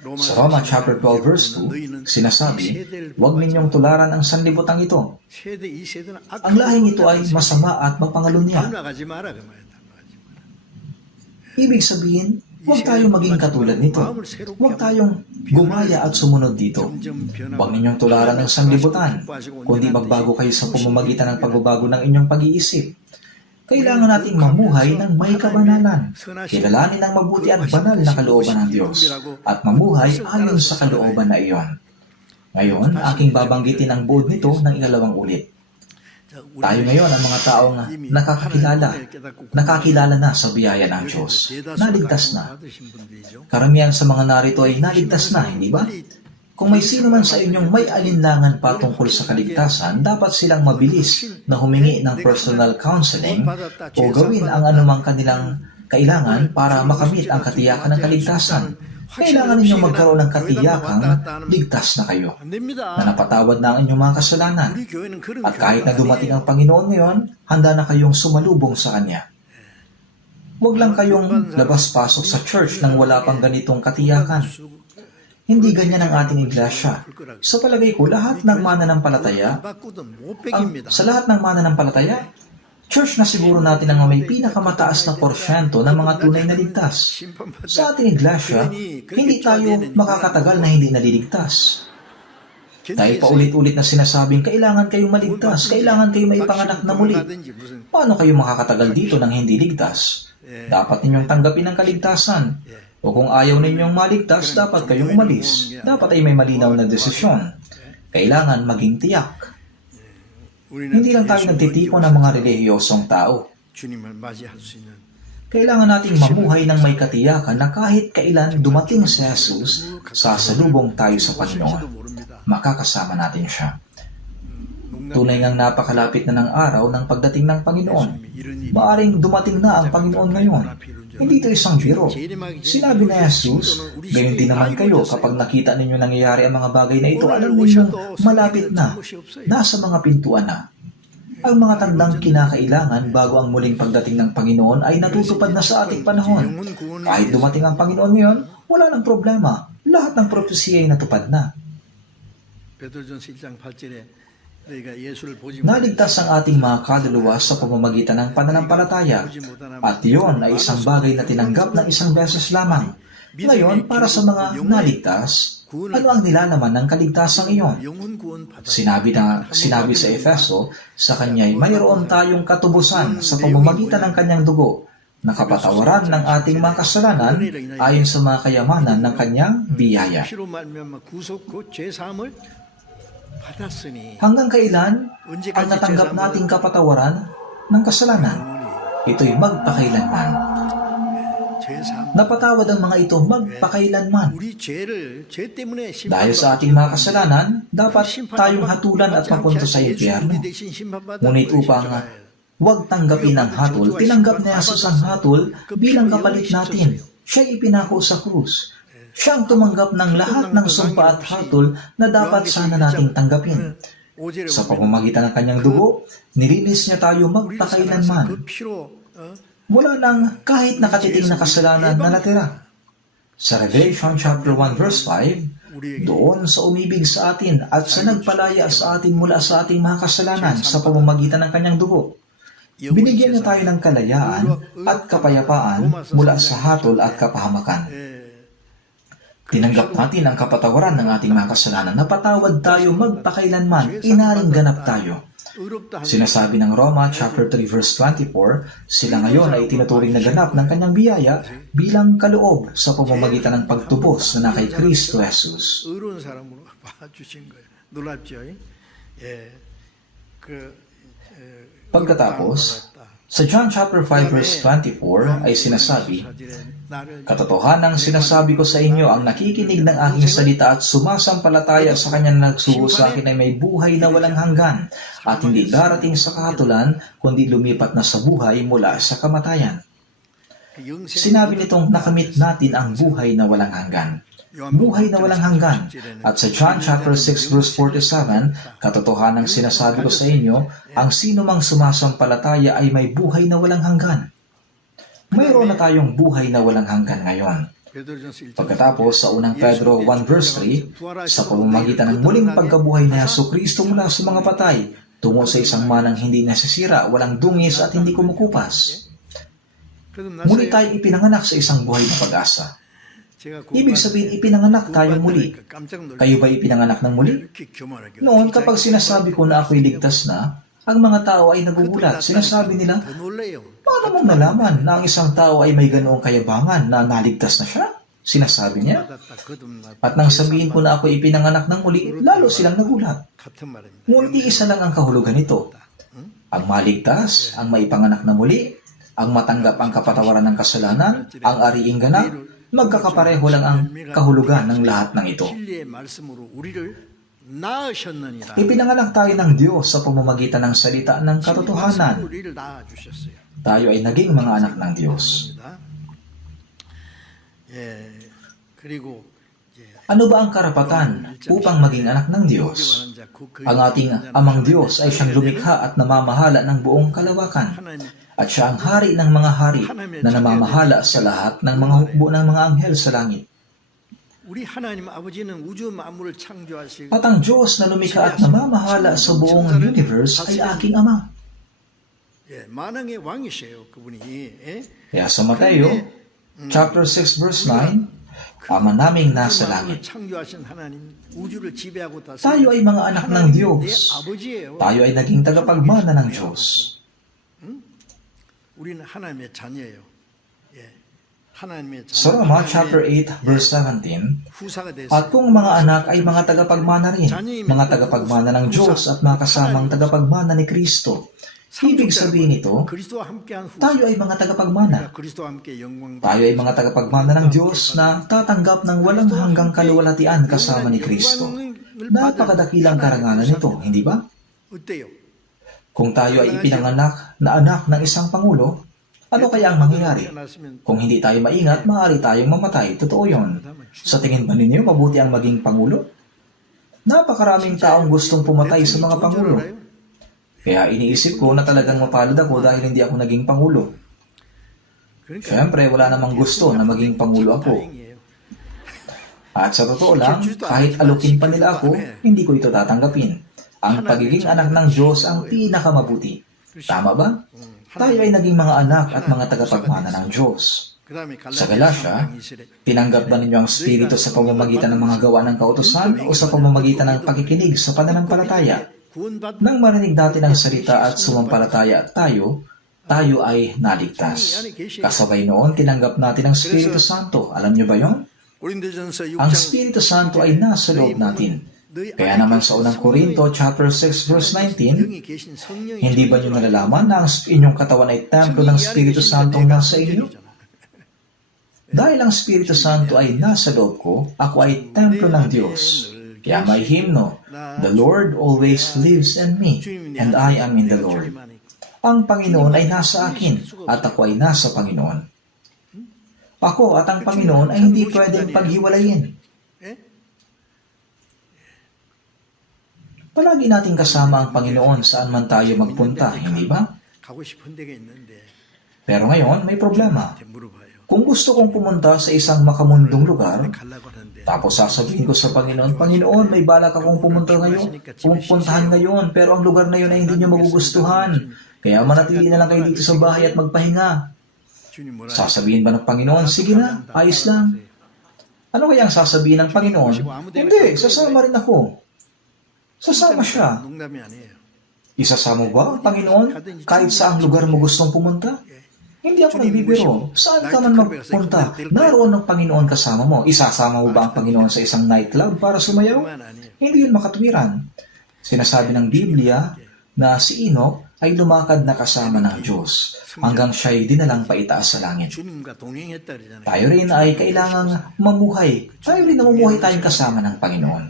Sa Roma chapter 12 verse 2, sinasabi, huwag ninyong tularan ang sanlibutan ito. 세대 이 세대는 Ang lahing ito ay masama at mapangalunya. 닮아가지 마라 그 말이야. 닮아가지 마라. Ibig sabihin, huwag tayong maging katulad nito. Huwag tayong gumaya at sumunod dito. Huwag ninyong tularan ang sanlibutan, kundi magbago kayo sa pamamagitan ng pagbabago ng inyong pag-iisip. Kailangan nating mamuhay ng may kabanalan. Kilalanin ang mabuti at banal na kalooban ng Diyos at mamuhay ayon sa kalooban na iyon. Ngayon, aking babanggitin ang buod nito ng ikalawang ulit. Tayo ngayon ang mga taong nakakilala na sa biyaya ng Diyos. Naligtas na. Karamihan sa mga narito ay naligtas na, hindi ba? Kung may sino man sa inyong may alinlangan patungkol sa kaligtasan, dapat silang mabilis na humingi ng personal counseling o gawin ang anumang kanilang kailangan para makamit ang katiyakan ng kaligtasan. Kailangan ninyong magkaroon ng katiyakang ligtas na kayo, 안 됩니다. na napatawad na ang inyong mga kasalanan. 우리 교회는 그런 At kahit na 교회가 dumating 아니에요. ang Panginoon ngayon, handa na kayong sumalubong sa Kanya. Huwag lang kayong labas-pasok sa church nang wala pang ganitong katiyakan. Hindi ganyan ang ating iglesia. Sa palagay ko, lahat ng mananampalataya, sa lahat ng mananampalataya, church na siguro natin ang may pinakamataas na porsyento ng mga tunay na ligtas. Sa ating iglesia, hindi tayo makakatagal na hindi naliligtas. Dahil paulit-ulit na sinasabing, kailangan kayong maligtas, kailangan kayo maipanganak na muli. Paano kayo makakatagal dito nang hindi ligtas? Dapat ninyong tanggapin ang kaligtasan. O kung ayaw ninyong maligtas, dapat kayong umalis. Dapat ay may malinaw na desisyon. Kailangan maging tiyak. Hindi lang tayo nagtitipon ng mga relihiyosong tao. 주님을 맞이할 수 있는 Kailangan nating mamuhay ng may katiyakan na kahit kailan dumating si Jesus, sasalubong tayo sa Panginoon. Makakasama natin siya. Tunay ngang napakalapit na ng araw ng pagdating ng Panginoon. Maaring dumating na ang Panginoon ngayon. Hindi ito isang biro. Sinabi na Jesus, gayon din naman kayo kapag nakita ninyo nangyayari ang mga bagay na ito, alam ninyong malapit na, nasa mga pintuan na. Ang mga tandang kinakailangan bago ang muling pagdating ng Panginoon ay natutupad na sa ating panahon. Kahit dumating ang Panginoon ngayon, wala nang problema. Lahat ng propesya ay natupad na. 베드로전서 1장 8절에 너희가 예수를 보지 Naligtas ang ating mga kaluluwa sa pamamagitan ng pananampalataya at iyon ay isang bagay na tinanggap ng isang beses lamang. Ngayon, para sa mga naligtas, ano ang nilalaman ng kaligtasang iyon? 영혼 구원 받아 Sinabi sa Efeso, sa kanya'y mayroon tayong katubusan sa pamamagitan ng kanyang dugo, na kapatawaran ng ating mga kasalanan ayon sa mga kayamanan ng kanyang biyaya. 피로 말미암아 구속 그 죄사함을 받았으니 Hanggang kailan ang natanggap nating kapatawaran ng kasalanan? Ito'y magpakailanman. 죄사함 Napatawad ang mga ito magpakailanman. 우리 죄를 죄 때문에 Dahil sa ating mga kasalanan, dapat tayong hatulan at mapunta sa impyerno. Ngunit upang huwag tanggapin ang hatol, tinanggap ni Jesus ang hatol bilang kapalit natin. Siya'y ipinako sa krus. Siya ang tumanggap ng lahat ng sumpa at hatol na dapat sana nating tanggapin. Sa pamamagitan ng kanyang dugo, nilinis niya tayo magpakailanman. wala nang kahit nakatiting na kasalanan na natira. Sa Revelation chapter 1 verse 5, doon sa umibig sa atin at sa nagpalaya sa atin mula sa ating mga kasalanan sa pamamagitan ng kanyang dugo, binigyan niya tayo ng kalayaan at kapayapaan mula sa hatol at kapahamakan. Tinanggap natin ang kapatawaran ng ating mga kasalanan. Napatawad tayo magpakailanman, inaring ganap tayo. Sinasabi ng Roma chapter 3 verse 24, sila ngayon ay tinuturing na ganap ng kanyang biyaya bilang kaloob sa pamamagitan ng pagtubos na kay Kristo Jesus. 의로운 사람으로 봐주신 거예요. 놀랍죠? 예. Pagkatapos, sa John chapter 5 verse 24 ay sinasabi, katotohanang sinasabi ko sa inyo, ang nakikinig ng aking salita at sumasampalataya sa kanya na nagsugo sa akin ay may buhay na walang hanggan at hindi darating sa kahatulan, kundi lumipat na sa buhay mula sa kamatayan. Sinabi nitong nakamit natin ang buhay na walang hanggan. Buhay na walang hanggan. At sa John chapter 6 verse 47, katotohanang sinasabi ko sa inyo, ang sino mang sumasampalataya ay may buhay na walang hanggan. Mayroon na tayong buhay na walang hanggan ngayon. Pagkatapos sa unang Pedro 1 verse 3, sa pamamagitan ng muling pagkabuhay ni Jesucristo mula sa mga patay, tungo sa isang manang hindi nasisira, walang dungis at hindi kumukupas. Muli tayo ipinanganak sa isang buhay na pag-asa. Ibig sabihin, ipinanganak tayo muli. Kayo ba ipinanganak ng muli? Noon, kapag sinasabi ko na ako'y ligtas na, ang mga tao ay nagugulat. Sinasabi nila, paano mong nalaman na ang isang tao ay may ganoong kayabangan na naligtas na siya? Sinasabi niya. At nang sabihin ko na ako ipinanganak ng muli, lalo silang nagulat. Ngunit isa lang ang kahulugan nito. Ang maligtas, ang maipanganak na muli, ang matanggap ang kapatawaran ng kasalanan, ang ariing ganap, magkakapareho lang ang kahulugan ng lahat ng ito. Ipinanganak tayo ng Diyos sa pamamagitan ng salita ng katotohanan. Tayo ay naging mga anak ng Diyos. Ano ba ang karapatan upang maging anak ng Diyos? Ang ating amang Diyos ay siyang lumikha at namamahala ng buong kalawakan. At siya ang hari ng mga hari na namamahala sa lahat ng mga hukbo ng mga anghel sa langit. At ang Diyos na lumikha at namamahala sa buong universe ay aking Ama. Kaya sa Mateo, chapter 6 verse 9, Ama naming nasa langit. Tayo ay mga anak ng Diyos. Tayo ay naging tagapagmana ng Diyos. Sa Roma chapter 8 verse 17, at kung mga anak ay mga tagapagmana rin, mga tagapagmana ng Diyos at mga kasamang tagapagmana ni Kristo. Ibig sabihin nito, tayo ay mga tagapagmana. Tayo ay mga tagapagmana ng Diyos na tatanggap ng walang hanggang kaluwalhatian kasama ni Kristo. Napakadakilang karangalan nito, hindi ba? Kung tayo ay ipinanganak na anak ng isang pangulo, ano kaya ang mangyayari? Kung hindi tayo maingat, maaari tayong mamatay. Totoo yun. Sa tingin ba ninyo, mabuti ang maging pangulo? Napakaraming taong gustong pumatay sa mga pangulo. Kaya iniisip ko na talagang mapalad ako dahil hindi ako naging pangulo. Siyempre, wala namang gusto na maging pangulo ako. At sa totoo lang, kahit alukin pa nila ako, hindi ko ito tatanggapin. Ang pagiging anak ng Diyos ang pinakamabuti. Tama ba? Tayo ay naging mga anak at mga tagapagmana ng Diyos. Sa Galatia, tinanggap ba ninyo ang Espiritu sa pamamagitan ng mga gawa ng kautusan o sa pamamagitan ng pakikinig sa pananampalataya? Nang marinig natin ang salita at sumampalataya tayo ay naligtas. Kasabay noon, tinanggap natin ang Espiritu Santo. Alam niyo ba yon? Ang Espiritu Santo ay nasa loob natin. Kaya naman sa unang Korinto chapter 6 verse 19, hindi ba niyo nalalaman na ang inyong katawan ay templo ng Espiritu Santo nasa inyo? Dahil ang Espiritu Santo ay nasa loob ko, ako ay templo ng Diyos. Kaya may hymno, The Lord always lives in me, and I am in the Lord. Ang Panginoon ay nasa akin, at ako ay nasa Panginoon. Ako at ang Panginoon ay hindi pwedeng paghiwalayin. Palagi nating kasama ang Panginoon saan man tayo magpunta, hindi ba? Pero ngayon, may problema. 이렇게 물어봐요. Kung gusto kong pumunta sa isang makamundong lugar, 가려고 하는데 tapos sasabihin ko sa Panginoon, Panginoon, may balak akong pumunta ngayon, pumuntahan ngayon, pero ang lugar na yun ay hindi niyo magugustuhan. Kaya manatili na lang kayo dito sa bahay at magpahinga. 주님 뭐라 Sasabihin ba ng Panginoon, sige na, ayos lang. Ano kaya ang sasabihin ng Panginoon? Hindi, sasama rin ako. Sasama siya. 농담이 아니에요. Isasama mo ba, Panginoon, kahit saang lugar mo gustong pumunta? Hindi ako nagbibiro. Saan ka man magpunta, naroon ang Panginoon kasama mo. Isasama mo ba ang Panginoon sa isang nightclub para sumayaw? 그만 아니에요. Hindi yun makatwiran. Sinasabi ng Biblia na si Enoch ay lumakad na kasama ng Diyos hanggang siya'y dinalang paitaas sa langit. 주님과 동행했다 그러잖아요. Tayo rin ay kailangang mamuhay. Tayo rin namumuhay tayong kasama ng Panginoon.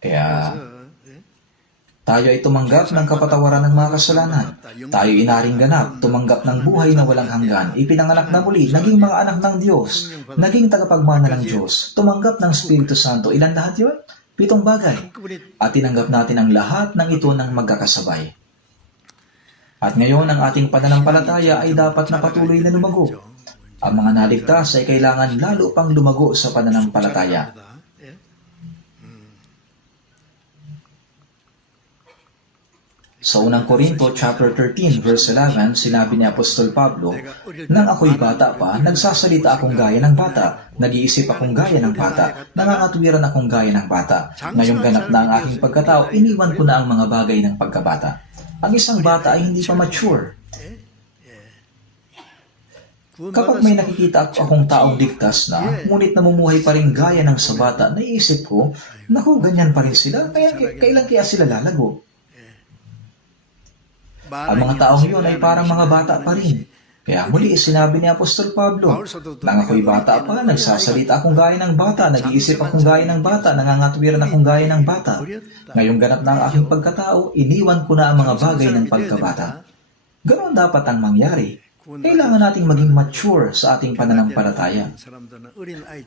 Kaya tayo ay tumanggap ng kapatawaran ng mga kasalanan. Tayo inaring ganap, tumanggap ng buhay na walang hanggan, ipinanganak na muli, naging mga anak ng Diyos, naging tagapagmana ng Diyos, tumanggap ng Espiritu Santo. Ilan lahat yun? 7 bagay. 한꺼번에 At tinanggap natin ang lahat ng ito ng magkakasabay. At ngayon, ang ating pananampalataya ay dapat na patuloy na lumago. Ang mga naligtas ay kailangan lalo pang lumago sa pananampalataya. 예? Sa unang Korinto chapter 13 verse 11, sinabi ni Apostol Pablo, "Nang ako'y bata pa, nagsasalita akong gaya ng bata, nag-iisip akong gaya ng bata, nangangatwiran akong gaya ng bata. Ngayong ganap na ang aking pagkatao, iniwan ko na ang mga bagay ng pagkabata." Ang isang bata ay hindi pa mature. Kapag may nakikita akong taong ligtas na, ngunit namumuhay pa rin gaya ng sa bata, naiisip ko, naku, ganyan pa rin sila, kailan kaya sila lalago? Ang mga taong yun ay parang mga bata pa rin. Kaya muli sinabi ni Apostol Pablo, "Nang ako'y bata pa, nagsasalita akong gaya ng bata, nag-iisip akong gaya ng bata, nangangatwiran akong gaya ng bata. Ngayong ganap na ang aking pagkatao, iniwan ko na ang mga bagay ng pagkabata." Ganon dapat ang mangyari. Kailangan nating maging mature sa ating pananampalataya.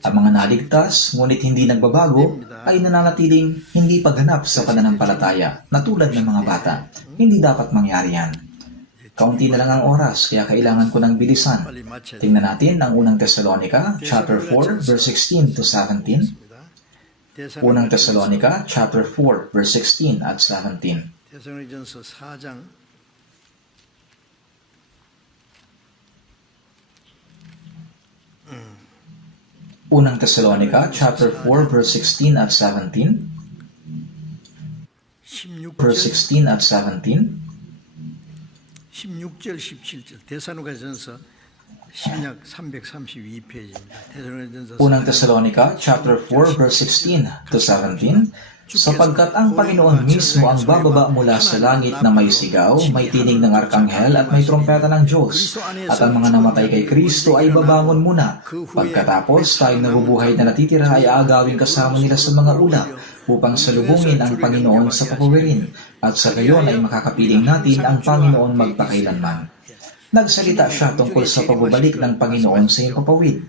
Ang mga naligtas, ngunit hindi nagbabago, ay nananatiling hindi pagganap sa pananampalataya, na tulad ng mga bata. Hindi dapat mangyari yan. Kaunti na lang ang oras, kaya kailangan ko ng bilisan. Tingnan natin ang unang Tesalonica, chapter 4, verse 16 to 17. Unang Tesalonica, chapter 4, verse 16 at 17. 데살로니가전서 4장 Unang Tesalonica, chapter 4, verse 16 at 17. 16절 Verse 16 at 17. 16절 17절 데살로니가전서 신약 332페이지입니다. 데살로니가전서 Unang Tesalonica, chapter 4, verse 16 to 17. Sapagkat ang Panginoon mismo ang bababa mula sa langit na may sigaw, may tinig ng arkanghel at may trompeta ng Diyos. At ang mga namatay kay Kristo ay babangon muna. Pagkatapos tayong nabubuhay na natitira ay aagawin kasama nila sa mga ulap upang salubungin ang Panginoon sa papawirin. At sa gayon ay makakapiling natin ang Panginoon magpakailanman. Nagsalita siya tungkol sa pagbabalik ng Panginoon sa himpapawid.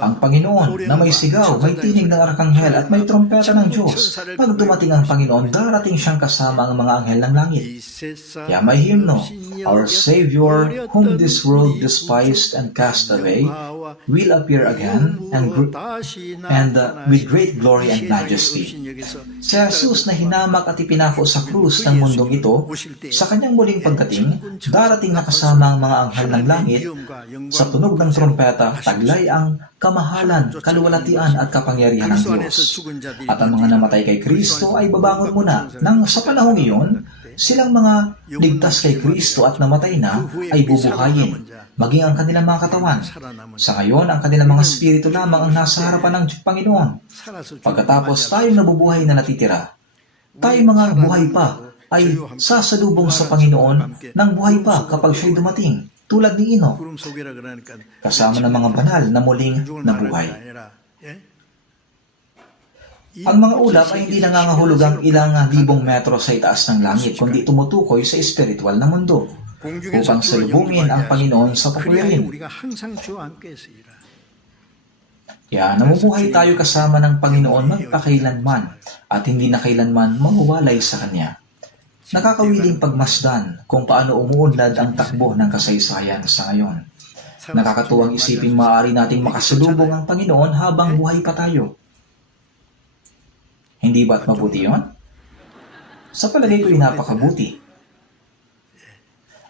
Ang Panginoon na may sigaw, may tinig ng arkanghel at may trompeta ng Diyos. Pag dumating ang Panginoon, darating siyang kasama ang mga anghel ng langit. Kaya may hymno, "Our Savior, whom this world despised and cast away, will appear again and with great glory and majesty." Si Jesus na hinamak at ipinako sa krus ng mundong ito, sa kanyang muling pagdating, darating na kasama ang mga anghel ng langit. Sa tunog ng trompeta, taglay ang kamahalan, kaluwalhatian at kapangyarihan ng Diyos. At ang mga namatay kay Kristo ay babangon muna. Nang sa panahong iyon, silang mga ligtas kay Kristo at namatay na ay bubuhayin, maging ang kanilang mga katawan. Sa ngayon, ang kanilang mga spirito lamang ang nasa harapan ng Panginoon. Pagkatapos tayong nabubuhay na natitira, tayong mga buhay pa ay sasalubong sa Panginoon ng buhay pa kapag siya'y dumating, tulad ni Enoch, kasama ng mga banal na muling nabuhay. Ang mga ulap ay hindi nangangahulugang ilang libong metro sa itaas ng langit, kundi tumutukoy sa espiritual na mundo upang salubungin ang Panginoon sa papawirin. Kaya namubuhay tayo kasama ng Panginoon magpakailanman at hindi na kailanman mawawalay sa Kanya. Nakakawiling pagmasdan kung paano umuunlad ang takbo ng kasaysayan sa ngayon. Nakakatuwang isipin maaari nating makasalubong ang Panginoon habang buhay pa tayo. Hindi ba't mabuti yun? Sa palagay ko'y napakabuti.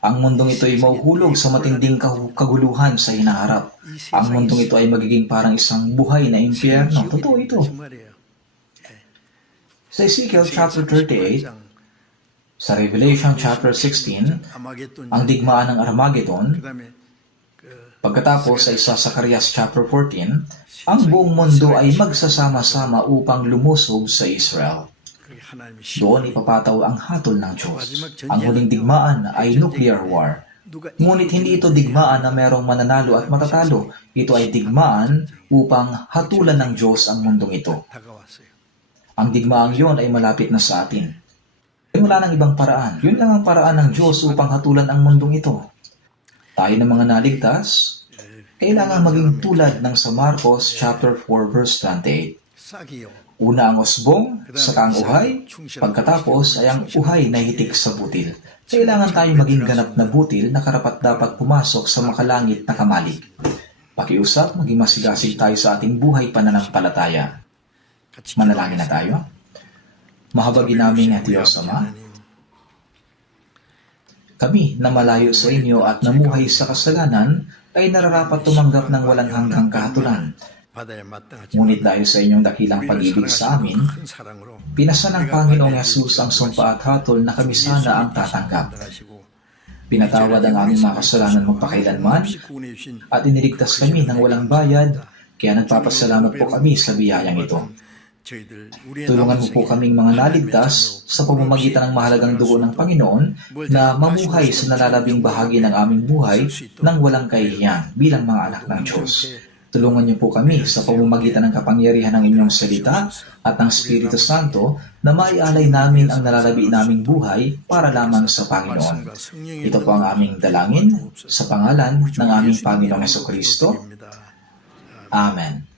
Ang mundong ito ay mauhulog sa matinding kaguluhan sa hinaharap. Ang mundong ito ay magiging parang isang buhay na impyerno. Totoo ito. Sa Ezekiel chapter 38, sa Revelation chapter 16, ang digmaan ng Armageddon, pagkatapos ay sa Zacarias chapter 14, ang buong mundo ay magsasama-sama upang lumusog sa Israel. Doon ipapataw ang hatol ng Diyos. Ang huling digmaan ay nuclear war. Ngunit hindi ito digmaan na merong mananalo at matatalo. Ito ay digmaan upang hatulan ng Diyos ang mundong ito. Ang digmaang yon ay malapit na sa atin. Ay wala nang ibang paraan. Yun lang ang paraan ng Diyos upang hatulan ang mundong ito. Tayo ng mga naligtas, kailangan maging tulad ng sa Marcos chapter 4 verse 28. Una ang usbong, saka ang uhay, pagkatapos ay ang uhay na hitik sa butil. Kailangan tayo maging ganap na butil na karapat-dapat pumasok sa makalangit na kamalig. Pakiusap, maging masigasig tayo sa ating buhay pananampalataya. Manalangin na tayo. Mahabagin namin at Diyos Ama, kami na malayo sa inyo at namuhay sa kasalanan ay nararapat tumanggap ng walang hanggang kahatulan. Ngunit dahil sa inyong dakilang pag-ibig sa amin, pinasa ng Panginoong Yesus ang sumpa at hatol na kami sana ang tatanggap. Pinatawad ang aming mga kasalanan magpakailanman at iniligtas kami ng walang bayad, kaya nagpapasalamat po kami sa biyayang ito. Tulungan mo po kaming mga naligtas sa pamamagitan ng mahalagang dugo ng Panginoon na mamuhay sa nalalabing bahagi ng aming buhay nang walang kahihiyan bilang mga anak ng Diyos. Tulungan niyo po kami sa pamamagitan ng kapangyarihan ng inyong salita at ng Espiritu Santo na maialay namin ang nalalabi naming buhay para lamang sa Panginoon. Ito po ang aming dalangin sa pangalan ng aming Panginoong Jesucristo. Amen.